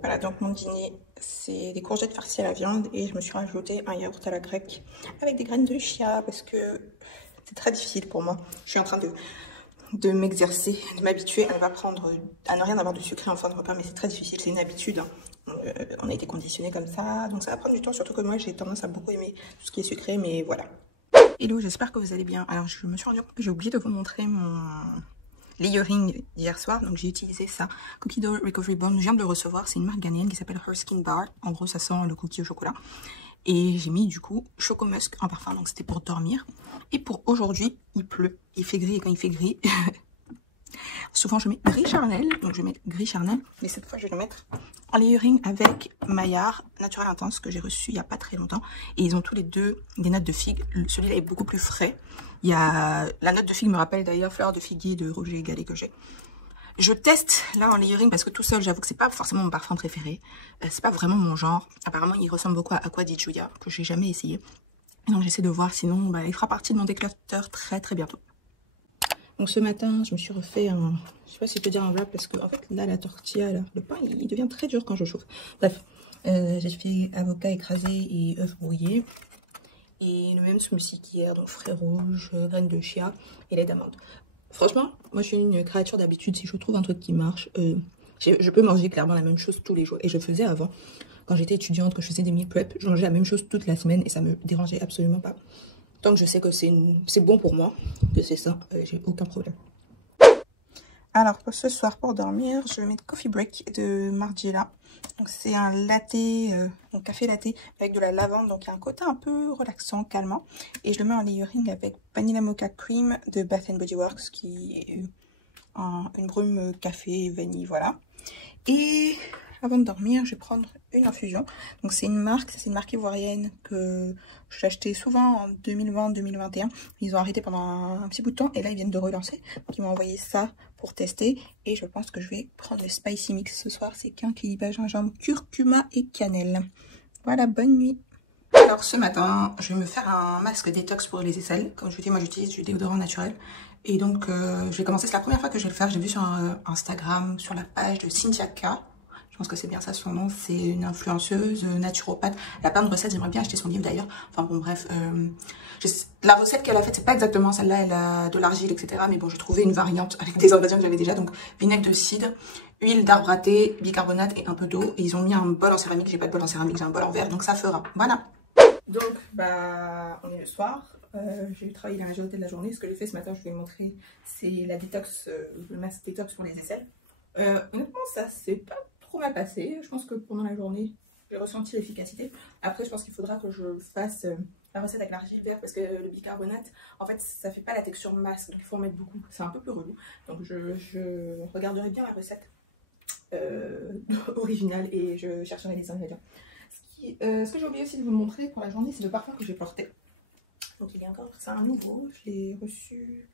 Voilà, donc mon dîner, c'est des courgettes farcies à la viande et je me suis rajouté un yaourt à la grecque avec des graines de chia parce que c'est très difficile pour moi. Je suis en train de m'exercer, de m'habituer à ne rien avoir de sucré en fin de repas, mais c'est très difficile, c'est une habitude. Hein. On a été conditionné comme ça, donc ça va prendre du temps, surtout que moi j'ai tendance à beaucoup aimer tout ce qui est sucré, mais voilà. Hello, j'espère que vous allez bien. Alors je me suis rendu compte que j'ai oublié de vous montrer mon layering d'hier soir, donc j'ai utilisé ça, Cookie Dough Recovery Bond. Je viens de le recevoir, c'est une marque ghanéenne qui s'appelle Her Skin Bar. En gros, ça sent le cookie au chocolat. Et j'ai mis du coup Choco Musk en parfum, donc c'était pour dormir. Et pour aujourd'hui, il pleut, il fait gris, et quand il fait gris, souvent je mets gris charnel, donc je vais mettre gris charnel, mais cette fois je vais le mettre en layering avec Maillard Naturel Intense que j'ai reçu il n'y a pas très longtemps. Et ils ont tous les deux des notes de figue, celui-là est beaucoup plus frais. Il y a la note de figue me rappelle d'ailleurs fleur de figuier de Roger Gallet que j'ai. Je teste là en layering parce que tout seul, j'avoue que c'est pas forcément mon parfum préféré. C'est pas vraiment mon genre. Apparemment, il ressemble beaucoup à Aqua di Giulia que j'ai jamais essayé. Donc j'essaie de voir, sinon il fera partie de mon déclencheur très bientôt. Donc ce matin, je me suis refait un, je sais pas si je peux dire un wrap parce que en fait là la tortilla, là, le pain, il devient très dur quand je chauffe. Bref, j'ai fait avocat écrasé et œufs brouillés. Et le même smoothie qu'hier, donc frais rouges, graines de chia et lait d'amande. Franchement, moi je suis une créature d'habitude. Si je trouve un truc qui marche, je peux manger clairement la même chose tous les jours. Et je faisais avant, quand j'étais étudiante, quand je faisais des meal prep, je mangeais la même chose toute la semaine et ça me dérangeait absolument pas. Tant que je sais que c'est bon pour moi, que c'est ça, j'ai aucun problème. Alors pour ce soir, pour dormir, je vais mettre Coffee Break de Margiela. Donc c'est un latte, un café latte avec de la lavande, donc il y a un côté un peu relaxant, calmant. Et je le mets en layering avec Vanilla Mocha Cream de Bath Body Works, qui est une brume café vanille, voilà. Et avant de dormir, je vais prendre une infusion. Donc c'est une marque ivoirienne que j'ai acheté souvent en 2020-2021. Ils ont arrêté pendant un petit bout de temps et là ils viennent de relancer. Donc ils m'ont envoyé ça pour tester et je pense que je vais prendre le Spicy Mix ce soir. C'est quinquilibre, gingembre, curcuma et cannelle. Voilà, bonne nuit. Alors ce matin, je vais me faire un masque détox pour les aisselles. Comme je vous dis, moi j'utilise du déodorant naturel. Et donc je vais commencer, c'est la première fois que je vais le faire. J'ai vu sur Instagram, sur la page de Cynthia K. Je pense que c'est bien ça son nom, c'est une influenceuse naturopathe. Elle a plein de recettes, j'aimerais bien acheter son livre d'ailleurs. Enfin bon bref, la recette qu'elle a faite, c'est pas exactement celle-là, elle a de l'argile, etc. Mais bon, j'ai trouvé une variante avec des ingrédients que j'avais déjà. Donc vinaigre de cidre, huile d'arbre à thé, bicarbonate et un peu d'eau. Et ils ont mis un bol en céramique, j'ai pas de bol en céramique, j'ai un bol en verre, donc ça fera. Voilà. Donc bah on est le soir. J'ai travaillé la majorité de la journée. Ce que j'ai fait ce matin, je vais vous montrer, c'est la détox, le masque détox pour les aisselles. Honnêtement, ça c'est pas mal passé. Je pense que pendant la journée, j'ai ressenti l'efficacité. Après, je pense qu'il faudra que je fasse la recette avec l'argile verte parce que le bicarbonate, en fait, ça fait pas la texture masque, donc il faut en mettre beaucoup. C'est un peu plus relou. Donc, je regarderai bien la recette originale et je chercherai les ingrédients. Ce que j'ai oublié aussi de vous montrer pour la journée, c'est le parfum que j'ai porté. Donc, il est encore, c'est un nouveau. Je l'ai reçu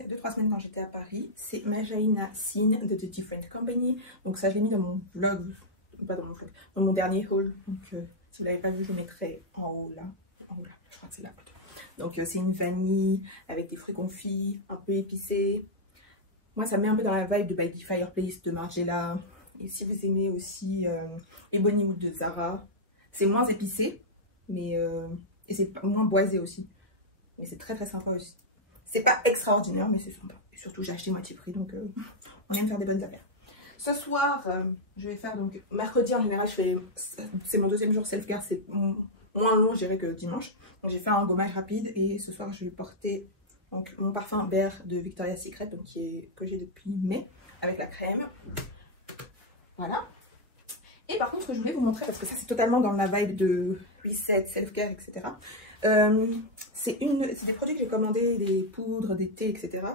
il y a 2-3 semaines quand j'étais à Paris. C'est Majaina Scene de The Different Company. Donc ça je l'ai mis dans mon vlog, pas dans mon vlog, dans mon dernier haul. Donc si vous ne l'avez pas vu, je le mettrai en haut là. Je crois que c'est là. Donc c'est une vanille avec des fruits confits, un peu épicé. Moi ça me met un peu dans la vibe de By the Fireplace de Margiela. Et si vous aimez aussi Ebony Wood de Zara, c'est moins épicé, mais et c'est moins boisé aussi. Mais c'est très sympa aussi. C'est pas extraordinaire, mais c'est sympa. Et surtout, j'ai acheté moitié prix, donc on aime faire des bonnes affaires. Ce soir, je vais faire donc mercredi en général, c'est mon deuxième jour self-care, c'est moins long, je dirais, que dimanche. Donc j'ai fait un gommage rapide et ce soir, je vais porter donc, mon parfum Bear de Victoria's Secret, donc que j'ai depuis mai avec la crème. Voilà. Et par contre, ce que je voulais vous montrer, parce que ça c'est totalement dans la vibe de reset, self-care, etc. C'est des produits que j'ai commandés, des poudres, des thés, etc.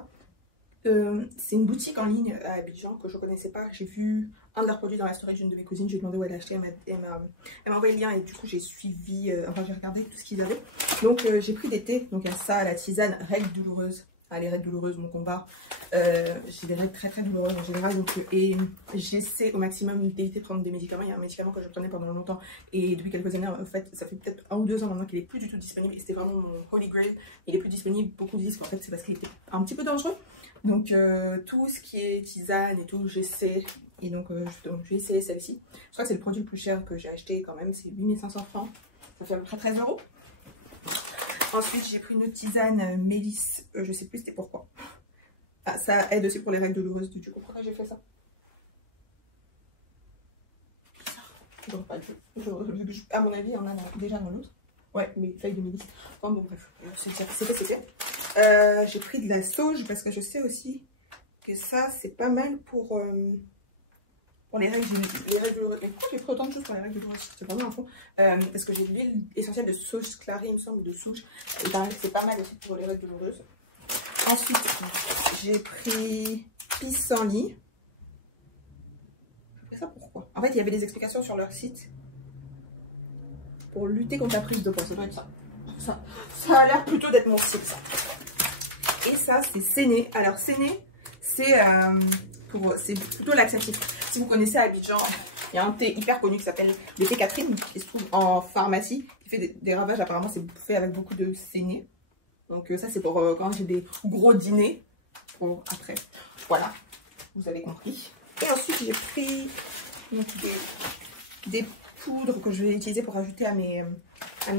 C'est une boutique en ligne à Abidjan que je ne connaissais pas. J'ai vu un de leurs produits dans la story d'une de mes cousines. J'ai demandé où elle achetait. Elle m'a envoyé le lien et du coup j'ai suivi, enfin j'ai regardé tout ce qu'ils avaient. Donc j'ai pris des thés. Donc il y a ça, la tisane règle douloureuse les règles douloureuses, mon combat. J'ai des règles très douloureuses en général, donc, et j'essaie au maximum d'éviter de prendre des médicaments. Il y a un médicament que je prenais pendant longtemps et depuis quelques années, en fait, ça fait peut-être 1 ou 2 ans maintenant qu'il est plus du tout disponible, et c'était vraiment mon holy grail. Il est plus disponible. Beaucoup disent qu'en fait c'est parce qu'il était un petit peu dangereux. Donc tout ce qui est tisane et tout, j'essaie. Et donc j'ai essayé celle-ci. Je crois que c'est le produit le plus cher que j'ai acheté quand même, c'est 8500 francs. Ça fait à peu près 13 €. Ensuite, j'ai pris une autre tisane mélisse. Je sais plus c'était pourquoi. Ah, ça aide aussi pour les règles douloureuses. Tu comprends pourquoi j'ai fait ça? Donc, pas à mon avis, on en a déjà dans l'autre. Ouais, mais feuilles de mélisse. Enfin bon, bref, c'est fait. J'ai pris de la sauge parce que je sais aussi que ça, c'est pas mal pour les règles douloureuses. Mais pourquoi j'ai pris autant de choses pour les règles douloureuses? C'est vraiment un fond. Parce que j'ai l'huile essentielle de sauge clarée, il me semble, de souche. Et c'est pas mal aussi pour les règles douloureuses. Ensuite, j'ai pris pissenlit. J'ai pris ça pourquoi? En fait, il y avait des explications sur leur site pour lutter contre la prise de poids. Ça doit être ça. Ça a l'air plutôt d'être mon style, ça. Et ça, c'est Séné. Alors, Séné, c'est plutôt laxatif. Si vous connaissez à Abidjan, il y a un thé hyper connu qui s'appelle le thé Catherine, qui se trouve en pharmacie, qui fait des ravages. Apparemment, c'est fait avec beaucoup de Séné. Donc ça, c'est pour quand j'ai des gros dîners. Pour après, voilà, vous avez compris. Et ensuite, j'ai pris donc, des poudres que je vais utiliser pour ajouter à mes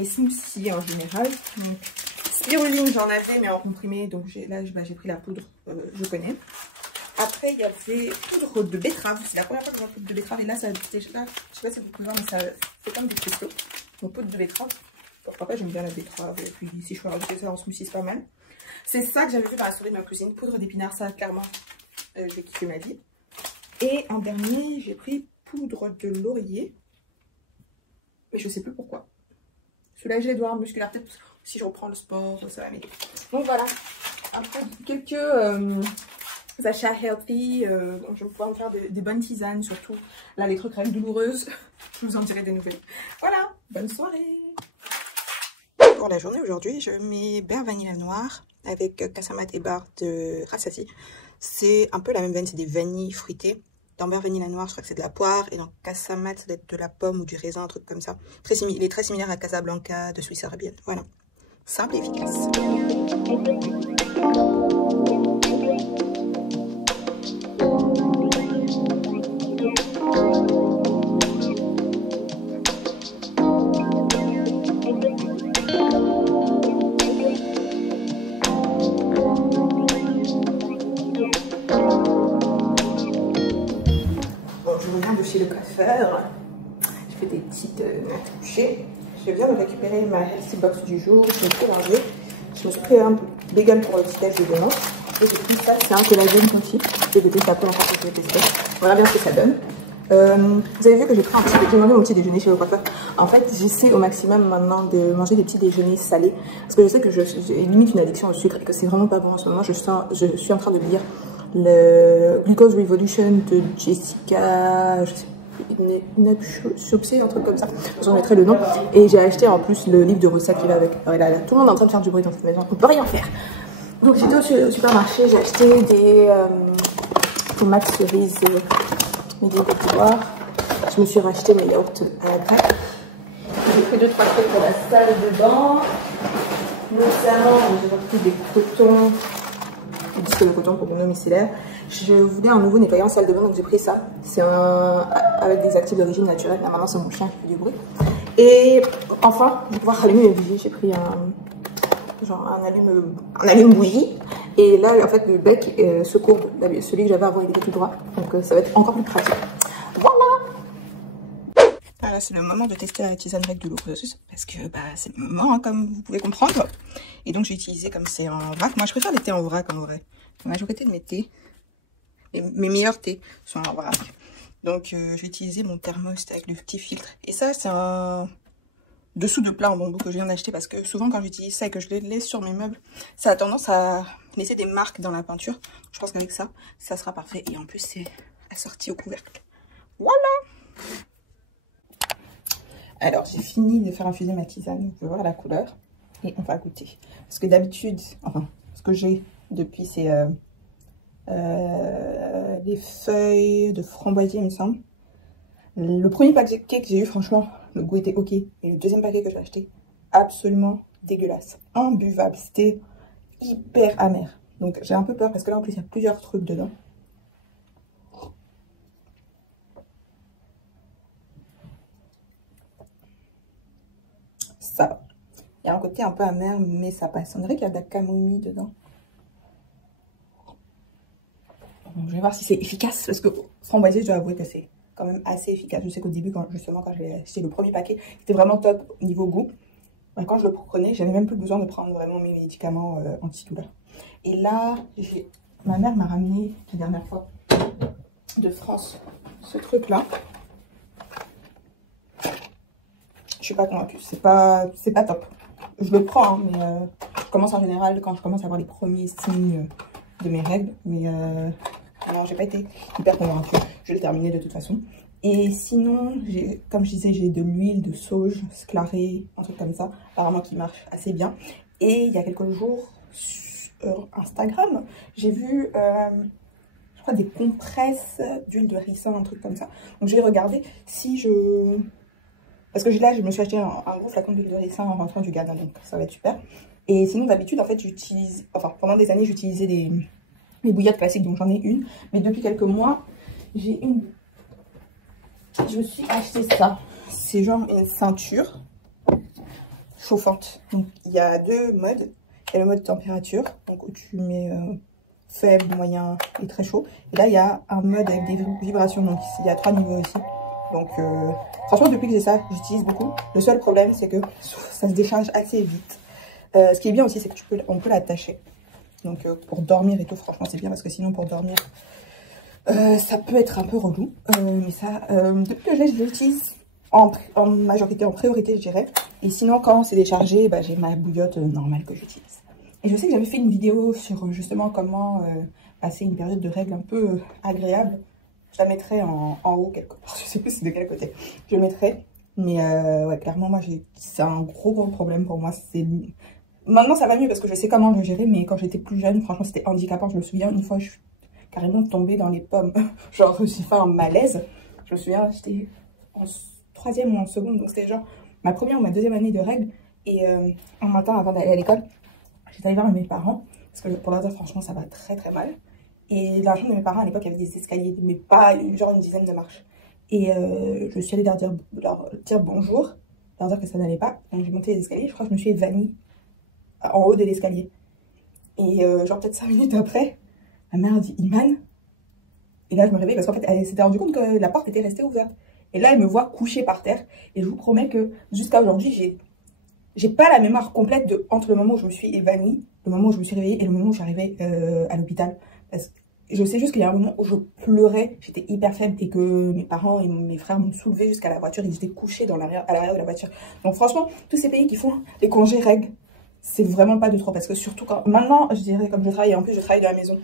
smoothies en général. Donc, spiruline, j'en avais, mais en comprimé. Donc là, j'ai pris la poudre, je connais. Après, il y avait poudre de betterave. C'est la première fois que j'ai poudre de betterave. Et là, là, je sais pas si vous pouvez voir, mais ça fait comme des cristaux. Donc, poudre de betterave. Pourquoi pas, j'aime bien la betterave. Et puis, si je peux rajouter ça en smoothie, c'est pas mal. C'est ça que j'avais vu dans la story de ma cousine. Poudre d'épinards, ça, clairement, j'ai kiffé ma vie. Et en dernier, j'ai pris poudre de laurier. Mais je sais plus pourquoi. Soulager les doigts musculaires. Peut-être si je reprends le sport, ça va m'aider. Donc, voilà. Après, quelques achats healthy. Donc je vais pouvoir me faire des bonnes tisanes, surtout. Là, les trucs règles douloureuses. Je vous en dirai des nouvelles. Voilà. Bonne soirée. Pour la journée aujourd'hui, je mets beurre vanille noir avec casamat et barre de Rassasi. C'est un peu la même veine, c'est des vanilles fruitées. Dans beurre vanille noir, je crois que c'est de la poire. Et dans casamat, ça doit être de la pomme ou du raisin, un truc comme ça. Il est très similaire à Casablanca de Suisse arabienne. Voilà. Simple et efficace. Chez le coiffeur, je fais des petites nattes couchées. Je viens de récupérer ma healthy box du jour. Je me suis lavé. Je me suis pris un bagel pour le petit déj de demain. Et j'ai pris ça, c'est un collagène confit. J'ai des tapés encore que je vais tester. Voilà bien ce que ça donne. Vous avez vu que j'ai pris mon petit déjeuner chez le coiffeur. En fait, j'essaie au maximum maintenant de manger des petits déjeuners salés. Parce que je sais que j'ai limite une addiction au sucre et que c'est vraiment pas bon en ce moment. Je suis en train de lire le Glucose Revolution de Jessica, je sais plus, un truc comme ça. J'en mettrai le nom. Et j'ai acheté en plus le livre de recettes qui va avec. Là, tout le monde est en train de faire du bruit dans cette maison. On peut rien faire. Donc j'étais au supermarché, j'ai acheté des tomates cerises medium de pouvoir. Je me suis racheté mes yaourts à la craque. J'ai pris 2-3 trucs pour la salle de bain. Notamment, j'ai pris des cotons. Disque de coton pour mon domiciliaire. Je voulais un nouveau nettoyant salle de bain, donc j'ai pris ça. C'est avec des actifs d'origine naturelle. Là maintenant c'est mon chien qui fait du bruit. Et enfin, je vais pouvoir allumer mes bougies. J'ai pris un allume bougie. Et là en fait le bec se courbe. Celui que j'avais avant il était tout droit. Donc ça va être encore plus pratique. Voilà. Voilà, c'est le moment de tester la tisane règle douloureuse. Parce que c'est le moment, hein, comme vous pouvez comprendre. Et donc j'ai utilisé comme c'est en vrac. Moi je préfère les thés en vrac en vrai. La majorité de mes thés, mes meilleurs thés sont en vrac. Donc j'ai utilisé mon thermos avec le petit filtre. Et ça c'est un dessous de plat en bambou que je viens d'acheter. Parce que souvent quand j'utilise ça et que je le laisse sur mes meubles, ça a tendance à laisser des marques dans la peinture. Je pense qu'avec ça, ça sera parfait. Et en plus c'est assorti au couvercle. Voilà. Alors j'ai fini de faire infuser ma tisane. Vous pouvez voir la couleur. Et on va goûter. Parce que d'habitude, enfin, ce que j'ai Depuis, c'est des feuilles de framboisier, il me semble. Le premier paquet que j'ai eu, franchement, le goût était ok. Et le deuxième paquet que j'ai acheté, absolument dégueulasse. Imbuvable. C'était hyper amer. Donc j'ai un peu peur parce que là, en plus, il y a plusieurs trucs dedans. Ça, il y a un côté un peu amer, mais ça passe. On dirait qu'il y a de la camomille dedans. Donc, je vais voir si c'est efficace parce que framboisier, je dois avouer que c'est quand même assez efficace. Je sais qu'au début, quand j'ai acheté le premier paquet, c'était vraiment top au niveau goût. Quand je le prenais, j'avais même plus besoin de prendre vraiment mes médicaments antidouleurs. Et là, ma mère m'a ramené la dernière fois de France ce truc-là. Je suis pas convaincue, c'est pas top. Je le prends, hein, mais je commence en général quand je commence à avoir les premiers signes de mes règles. Mais alors, j'ai pas été hyper convaincue. Je vais le terminer de toute façon. Et sinon, comme je disais, j'ai de l'huile de sauge sclarée, un truc comme ça, apparemment qui marche assez bien. Et il y a quelques jours, sur Instagram, j'ai vu, je crois, des compresses d'huile de ricin, un truc comme ça. Donc je vais regarder si je... Parce que là, je me suis acheté un gros flacon d'huile de ricin en rentrant du Ghana, donc ça va être super. Et sinon, d'habitude, en fait, j'utilise... Enfin, pendant des années, j'utilisais les bouillottes classiques, donc j'en ai une. Mais depuis quelques mois, j'ai une... Je me suis acheté ça. C'est genre une ceinture chauffante. Donc il y a deux modes. Il y a le mode température, donc où tu mets faible, moyen et très chaud. Et là il y a un mode avec des vibrations. Donc il y a 3 niveaux aussi. Donc franchement depuis que j'ai ça, j'utilise beaucoup. Le seul problème c'est que ça se décharge assez vite. Ce qui est bien aussi c'est que on peut l'attacher. Donc pour dormir et tout, franchement c'est bien parce que sinon pour dormir... ça peut être un peu relou, mais ça, depuis que je l'utilise en majorité, en priorité, je dirais. Et sinon, quand c'est déchargé, bah, j'ai ma bouillotte normale que j'utilise. Et je sais que j'avais fait une vidéo sur justement comment passer une période de règles un peu agréable. Je la mettrai en haut quelque part, je sais plus c'est de quel côté. Je le mettrai, mais ouais, clairement, moi, c'est un gros problème pour moi. Maintenant, ça va mieux parce que je sais comment le gérer, mais quand j'étais plus jeune, franchement, c'était handicapant. Je me souviens, une fois, je suis carrément tombée dans les pommes. Genre, je me suis fait un malaise. Je me souviens, j'étais en 3e ou en seconde, donc c'était genre ma première ou ma 2e année de règles. Et un matin, avant d'aller à l'école, j'étais allée voir mes parents, parce que pour leur dire, franchement, ça va très très mal. Et dans la chambre de mes parents, à l'époque, il y avait des escaliers, mais pas genre une dizaine de marches. Et je suis allée leur dire bonjour, leur dire que ça n'allait pas. Donc j'ai monté les escaliers, je crois que je me suis évanouie en haut de l'escalier. Et genre peut-être 5 minutes après, ma mère a dit Iman. Et là, je me réveille parce qu'en fait, elle s'était rendue compte que la porte était restée ouverte. Et là, elle me voit couchée par terre. Et je vous promets que jusqu'à aujourd'hui, j'ai pas la mémoire complète entre le moment où je me suis évanouie, le moment où je me suis réveillée et le moment où j'arrivais à l'hôpital. Parce que je sais juste qu'il y a un moment où je pleurais, j'étais hyper faible et que mes parents et mes frères m'ont soulevée jusqu'à la voiture. Ils étaient couchés à l'arrière de la voiture. Donc franchement, tous ces pays qui font les congés règles, c'est vraiment pas de trop. Parce que surtout quand... Maintenant, je dirais, comme je travaille, et en plus je travaille de la maison.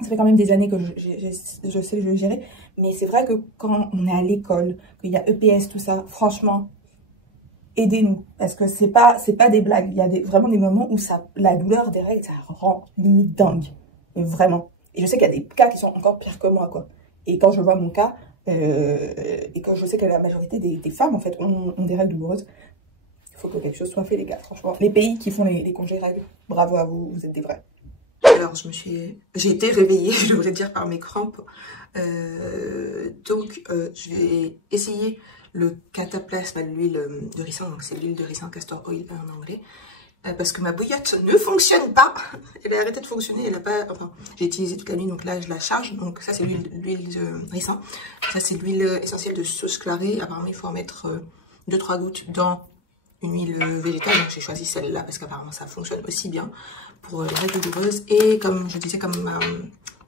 Ça fait quand même des années que je sais le gérer. Mais c'est vrai que quand on est à l'école, qu'il y a EPS, tout ça, franchement, aidez-nous. Parce que c'est pas des blagues. Il y a vraiment des moments où la douleur des règles, ça rend limite dingue. Mais vraiment. Et je sais qu'il y a des cas qui sont encore pires que moi, quoi. Et quand je vois mon cas, et quand je sais que la majorité des femmes, en fait, ont des règles douloureuses, il faut que quelque chose soit fait, les gars, franchement. Les pays qui font les congés règles, bravo à vous, vous êtes des vrais. Alors, j'ai été réveillée, je devrais dire, par mes crampes. Donc, je vais essayer le cataplasme à l'huile de ricin. Donc, c'est l'huile de ricin castor oil en anglais. Parce que ma bouillotte ne fonctionne pas. Elle a arrêté de fonctionner. Elle a pas... Enfin, j'ai utilisé toute la nuit, donc là, je la charge. Donc, ça, c'est l'huile de ricin. Ça, c'est l'huile essentielle de sauge clarée. Apparemment, il faut en mettre 2-3 gouttes dans une huile végétale. Donc, j'ai choisi celle-là parce qu'apparemment, ça fonctionne aussi bien pour les règles douloureuses. Et comme je disais, comme ma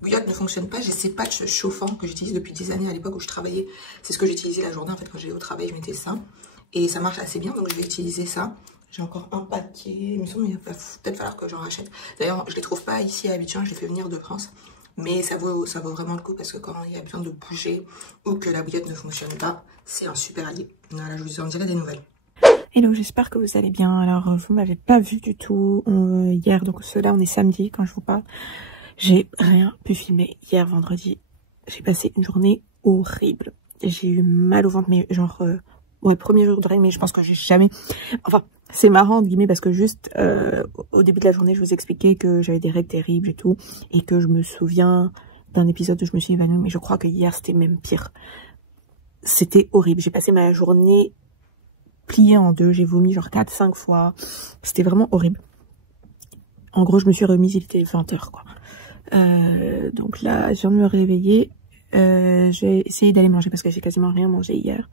bouillotte ne fonctionne pas, j'ai ces patchs chauffants que j'utilise depuis des années à l'époque où je travaillais. C'est ce que j'utilisais la journée. En fait, quand j'allais au travail, je mettais ça. Et ça marche assez bien, donc je vais utiliser ça. J'ai encore un paquet. Il me semble qu'il va peut-être falloir que j'en rachète. D'ailleurs, je ne les trouve pas ici à Abidjan. Je les fais venir de France. Mais ça vaut vraiment le coup parce que quand il y a besoin de bouger ou que la bouillotte ne fonctionne pas, c'est un super allié. Voilà, je vous en dirai des nouvelles. Hello, j'espère que vous allez bien. Alors, vous m'avez pas vu du tout hier, donc cela, on est samedi quand je vous parle. J'ai rien pu filmer hier vendredi. J'ai passé une journée horrible. J'ai eu mal au ventre, mais genre, ouais, premier jour de règle, mais je pense que j'ai jamais... Enfin, c'est marrant, entre guillemets, parce que juste au début de la journée, je vous expliquais que j'avais des règles terribles et tout, et que je me souviens d'un épisode où je me suis évanouie, mais je crois que hier, c'était même pire. C'était horrible. J'ai passé ma journée pliée en deux, j'ai vomi genre 4-5 fois. C'était vraiment horrible. En gros, je me suis remise, il était 20h, quoi. Donc là, je viens de me réveiller. J'ai essayé d'aller manger parce que j'ai quasiment rien mangé hier.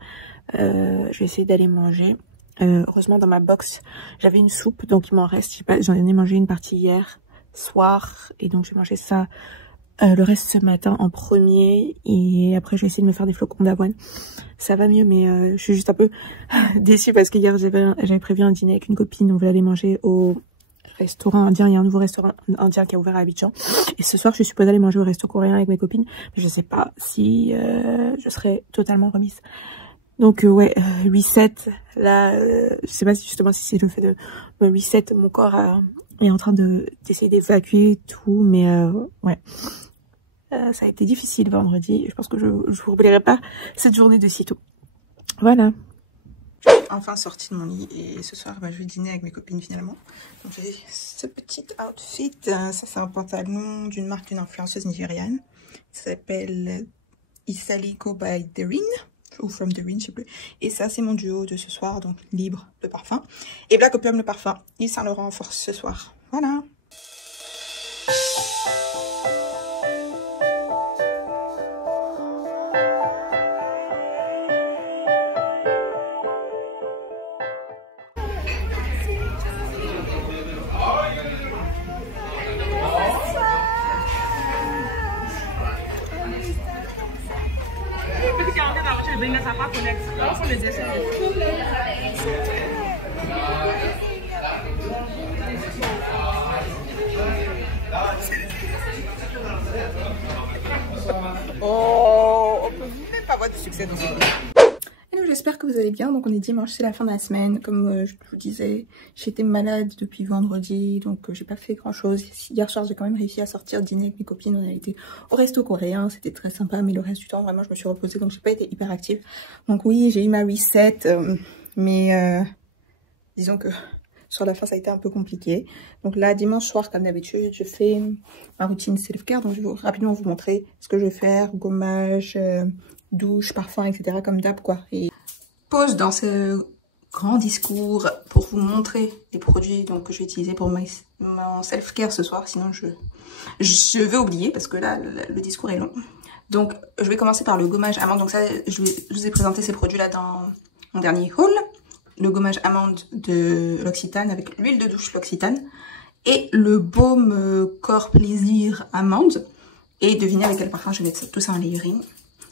Je vais essayer d'aller manger. Heureusement, dans ma box, j'avais une soupe, donc il m'en reste. J'en ai mangé une partie hier soir, et donc j'ai mangé ça le reste ce matin en premier, et après je vais essayer de me faire des flocons d'avoine. Ça va mieux, mais je suis juste un peu déçue parce qu'hier j'avais prévu un dîner avec une copine. On voulait aller manger au restaurant indien. Il y a un nouveau restaurant indien qui a ouvert à Abidjan, et ce soir je suis supposée aller manger au resto coréen avec mes copines, mais je sais pas si je serai totalement remise. Donc ouais, reset là, je sais pas si justement si c'est le fait de me reset, mon corps est en train d'essayer d'évacuer tout, mais ouais, ça a été difficile vendredi. Je pense que je vous oublierai pas cette journée de sitôt. Voilà. Je suis enfin sortie de mon lit, et ce soir je vais dîner avec mes copines finalement. Donc j'ai ce petit outfit, ça c'est un pantalon d'une marque d'une influenceuse nigériane. Ça s'appelle Isaliko by Darin, ou From Darin, je sais plus. Et ça c'est mon duo de ce soir, donc Libre le parfum et Black Opium le parfum. Yves Saint Laurent Force ce soir. Voilà. Oh, on peut même pas avoir de succès dans ce vidéo. Hello, j'espère que vous allez bien. Donc on est dimanche, c'est la fin de la semaine. Comme je vous disais, j'étais malade depuis vendredi, donc j'ai pas fait grand chose. Hier soir, j'ai quand même réussi à sortir dîner avec mes copines. On a été au resto coréen, c'était très sympa, mais le reste du temps, vraiment, je me suis reposée, donc j'ai pas été hyper active. Donc oui, j'ai eu ma reset, mais disons que sur la fin, ça a été un peu compliqué. Donc là, dimanche soir, comme d'habitude, je fais ma routine self-care. Donc je vais rapidement vous montrer ce que je vais faire. Gommage, douche, parfum, etc. comme d'hab, quoi. Et pause dans ce grand discours pour vous montrer les produits donc, que je vais utiliser pour mon self-care ce soir. Sinon, je vais oublier parce que là, le discours est long. Donc, je vais commencer par le gommage amande. Donc ça, je vous ai présenté ces produits-là dans mon dernier haul. Le gommage amande de L'Occitane avec l'huile de douche L'Occitane et le baume corps plaisir amande. Et devinez avec quel parfum je vais mettre tout ça en layering.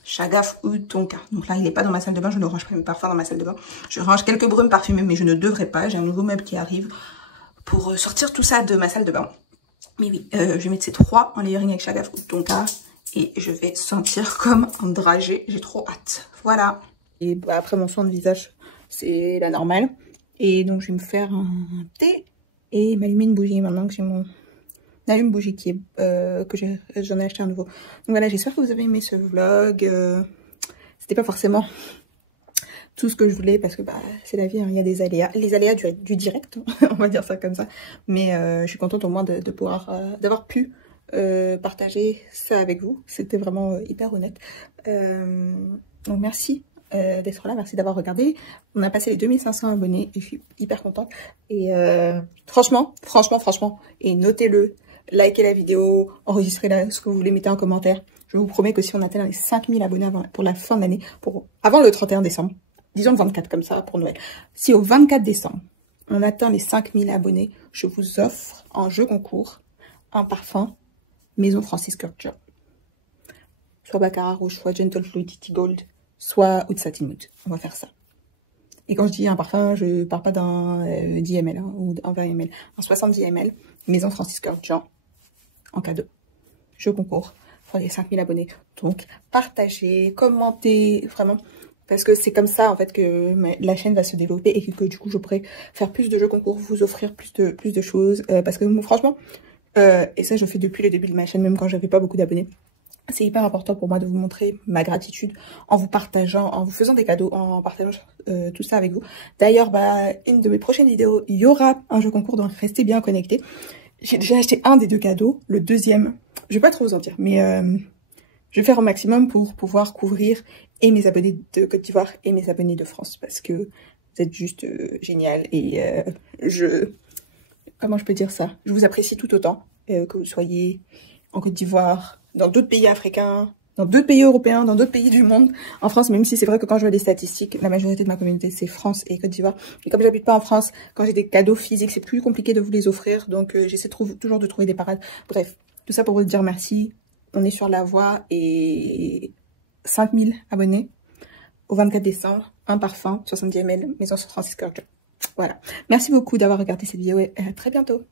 Shagaf ou Tonka. Donc là, il n'est pas dans ma salle de bain. Je ne range pas mes parfums dans ma salle de bain. Je range quelques brumes parfumées, mais je ne devrais pas. J'ai un nouveau meuble qui arrive pour sortir tout ça de ma salle de bain. Mais oui, je vais mettre ces trois en layering avec Shagaf ou Tonka. Et je vais sentir comme un dragée. J'ai trop hâte. Voilà. Et bah, après mon soin de visage, c'est la normale. Et donc, je vais me faire un thé et m'allumer une bougie maintenant que j'ai mon allume-bougie qui est que j'en ai acheté un nouveau. Donc voilà, j'espère que vous avez aimé ce vlog. C'était pas forcément tout ce que je voulais parce que bah, c'est la vie, hein. Il y a des aléas. Les aléas du direct, on va dire ça comme ça. Mais je suis contente au moins de pouvoir, d'avoir pu partager ça avec vous. C'était vraiment hyper honnête. Donc merci d'être là, merci d'avoir regardé. On a passé les 2500 abonnés et je suis hyper contente. Et franchement, et notez-le, likez la vidéo, enregistrez ce que vous voulez, mettez en commentaire. Je vous promets que si on atteint les 5000 abonnés pour la fin de l'année, avant le 31 décembre, disons le 24 comme ça pour Noël, si au 24 décembre, on atteint les 5000 abonnés, je vous offre en jeu concours un parfum Maison Francis Culture. Soit Baccarat Rouge, soit Gentle Fluidity Gold, soit Oud Satin Mood. On va faire ça. Et quand je dis un parfum, je parle pas d'un 10 ml hein, ou d'un 20 ml. Un 70 ml, Maison Francis Culture, en cadeau. Jeu concours pour les 5000 abonnés. Donc, partagez, commentez, vraiment, Parce que c'est comme ça, en fait, que la chaîne va se développer et que du coup, je pourrai faire plus de jeux concours, vous offrir plus de choses. Parce que franchement, et ça, je fais depuis le début de ma chaîne, même quand j'avais pas beaucoup d'abonnés. C'est hyper important pour moi de vous montrer ma gratitude en vous partageant, en vous faisant des cadeaux, en partageant tout ça avec vous. D'ailleurs, une de mes prochaines vidéos, il y aura un jeu concours, donc restez bien connectés. J'ai déjà acheté un des 2 cadeaux, le deuxième, je vais pas trop vous en dire, mais je vais faire au maximum pour pouvoir couvrir et mes abonnés de Côte d'Ivoire et mes abonnés de France, parce que vous êtes juste génial et comment je peux dire ça? Je vous apprécie tout autant, que vous soyez en Côte d'Ivoire, dans d'autres pays africains, dans d'autres pays européens, dans d'autres pays du monde, en France, même si c'est vrai que quand je vois des statistiques, la majorité de ma communauté, c'est France et Côte d'Ivoire. Et comme j'habite pas en France, quand j'ai des cadeaux physiques, c'est plus compliqué de vous les offrir, donc j'essaie toujours de trouver des parades. Bref, tout ça pour vous dire merci. On est sur la voie et 5000 abonnés au 24 décembre, un parfum, 70 ml, maison sur Francis Culture. Voilà. Merci beaucoup d'avoir regardé cette vidéo et à très bientôt.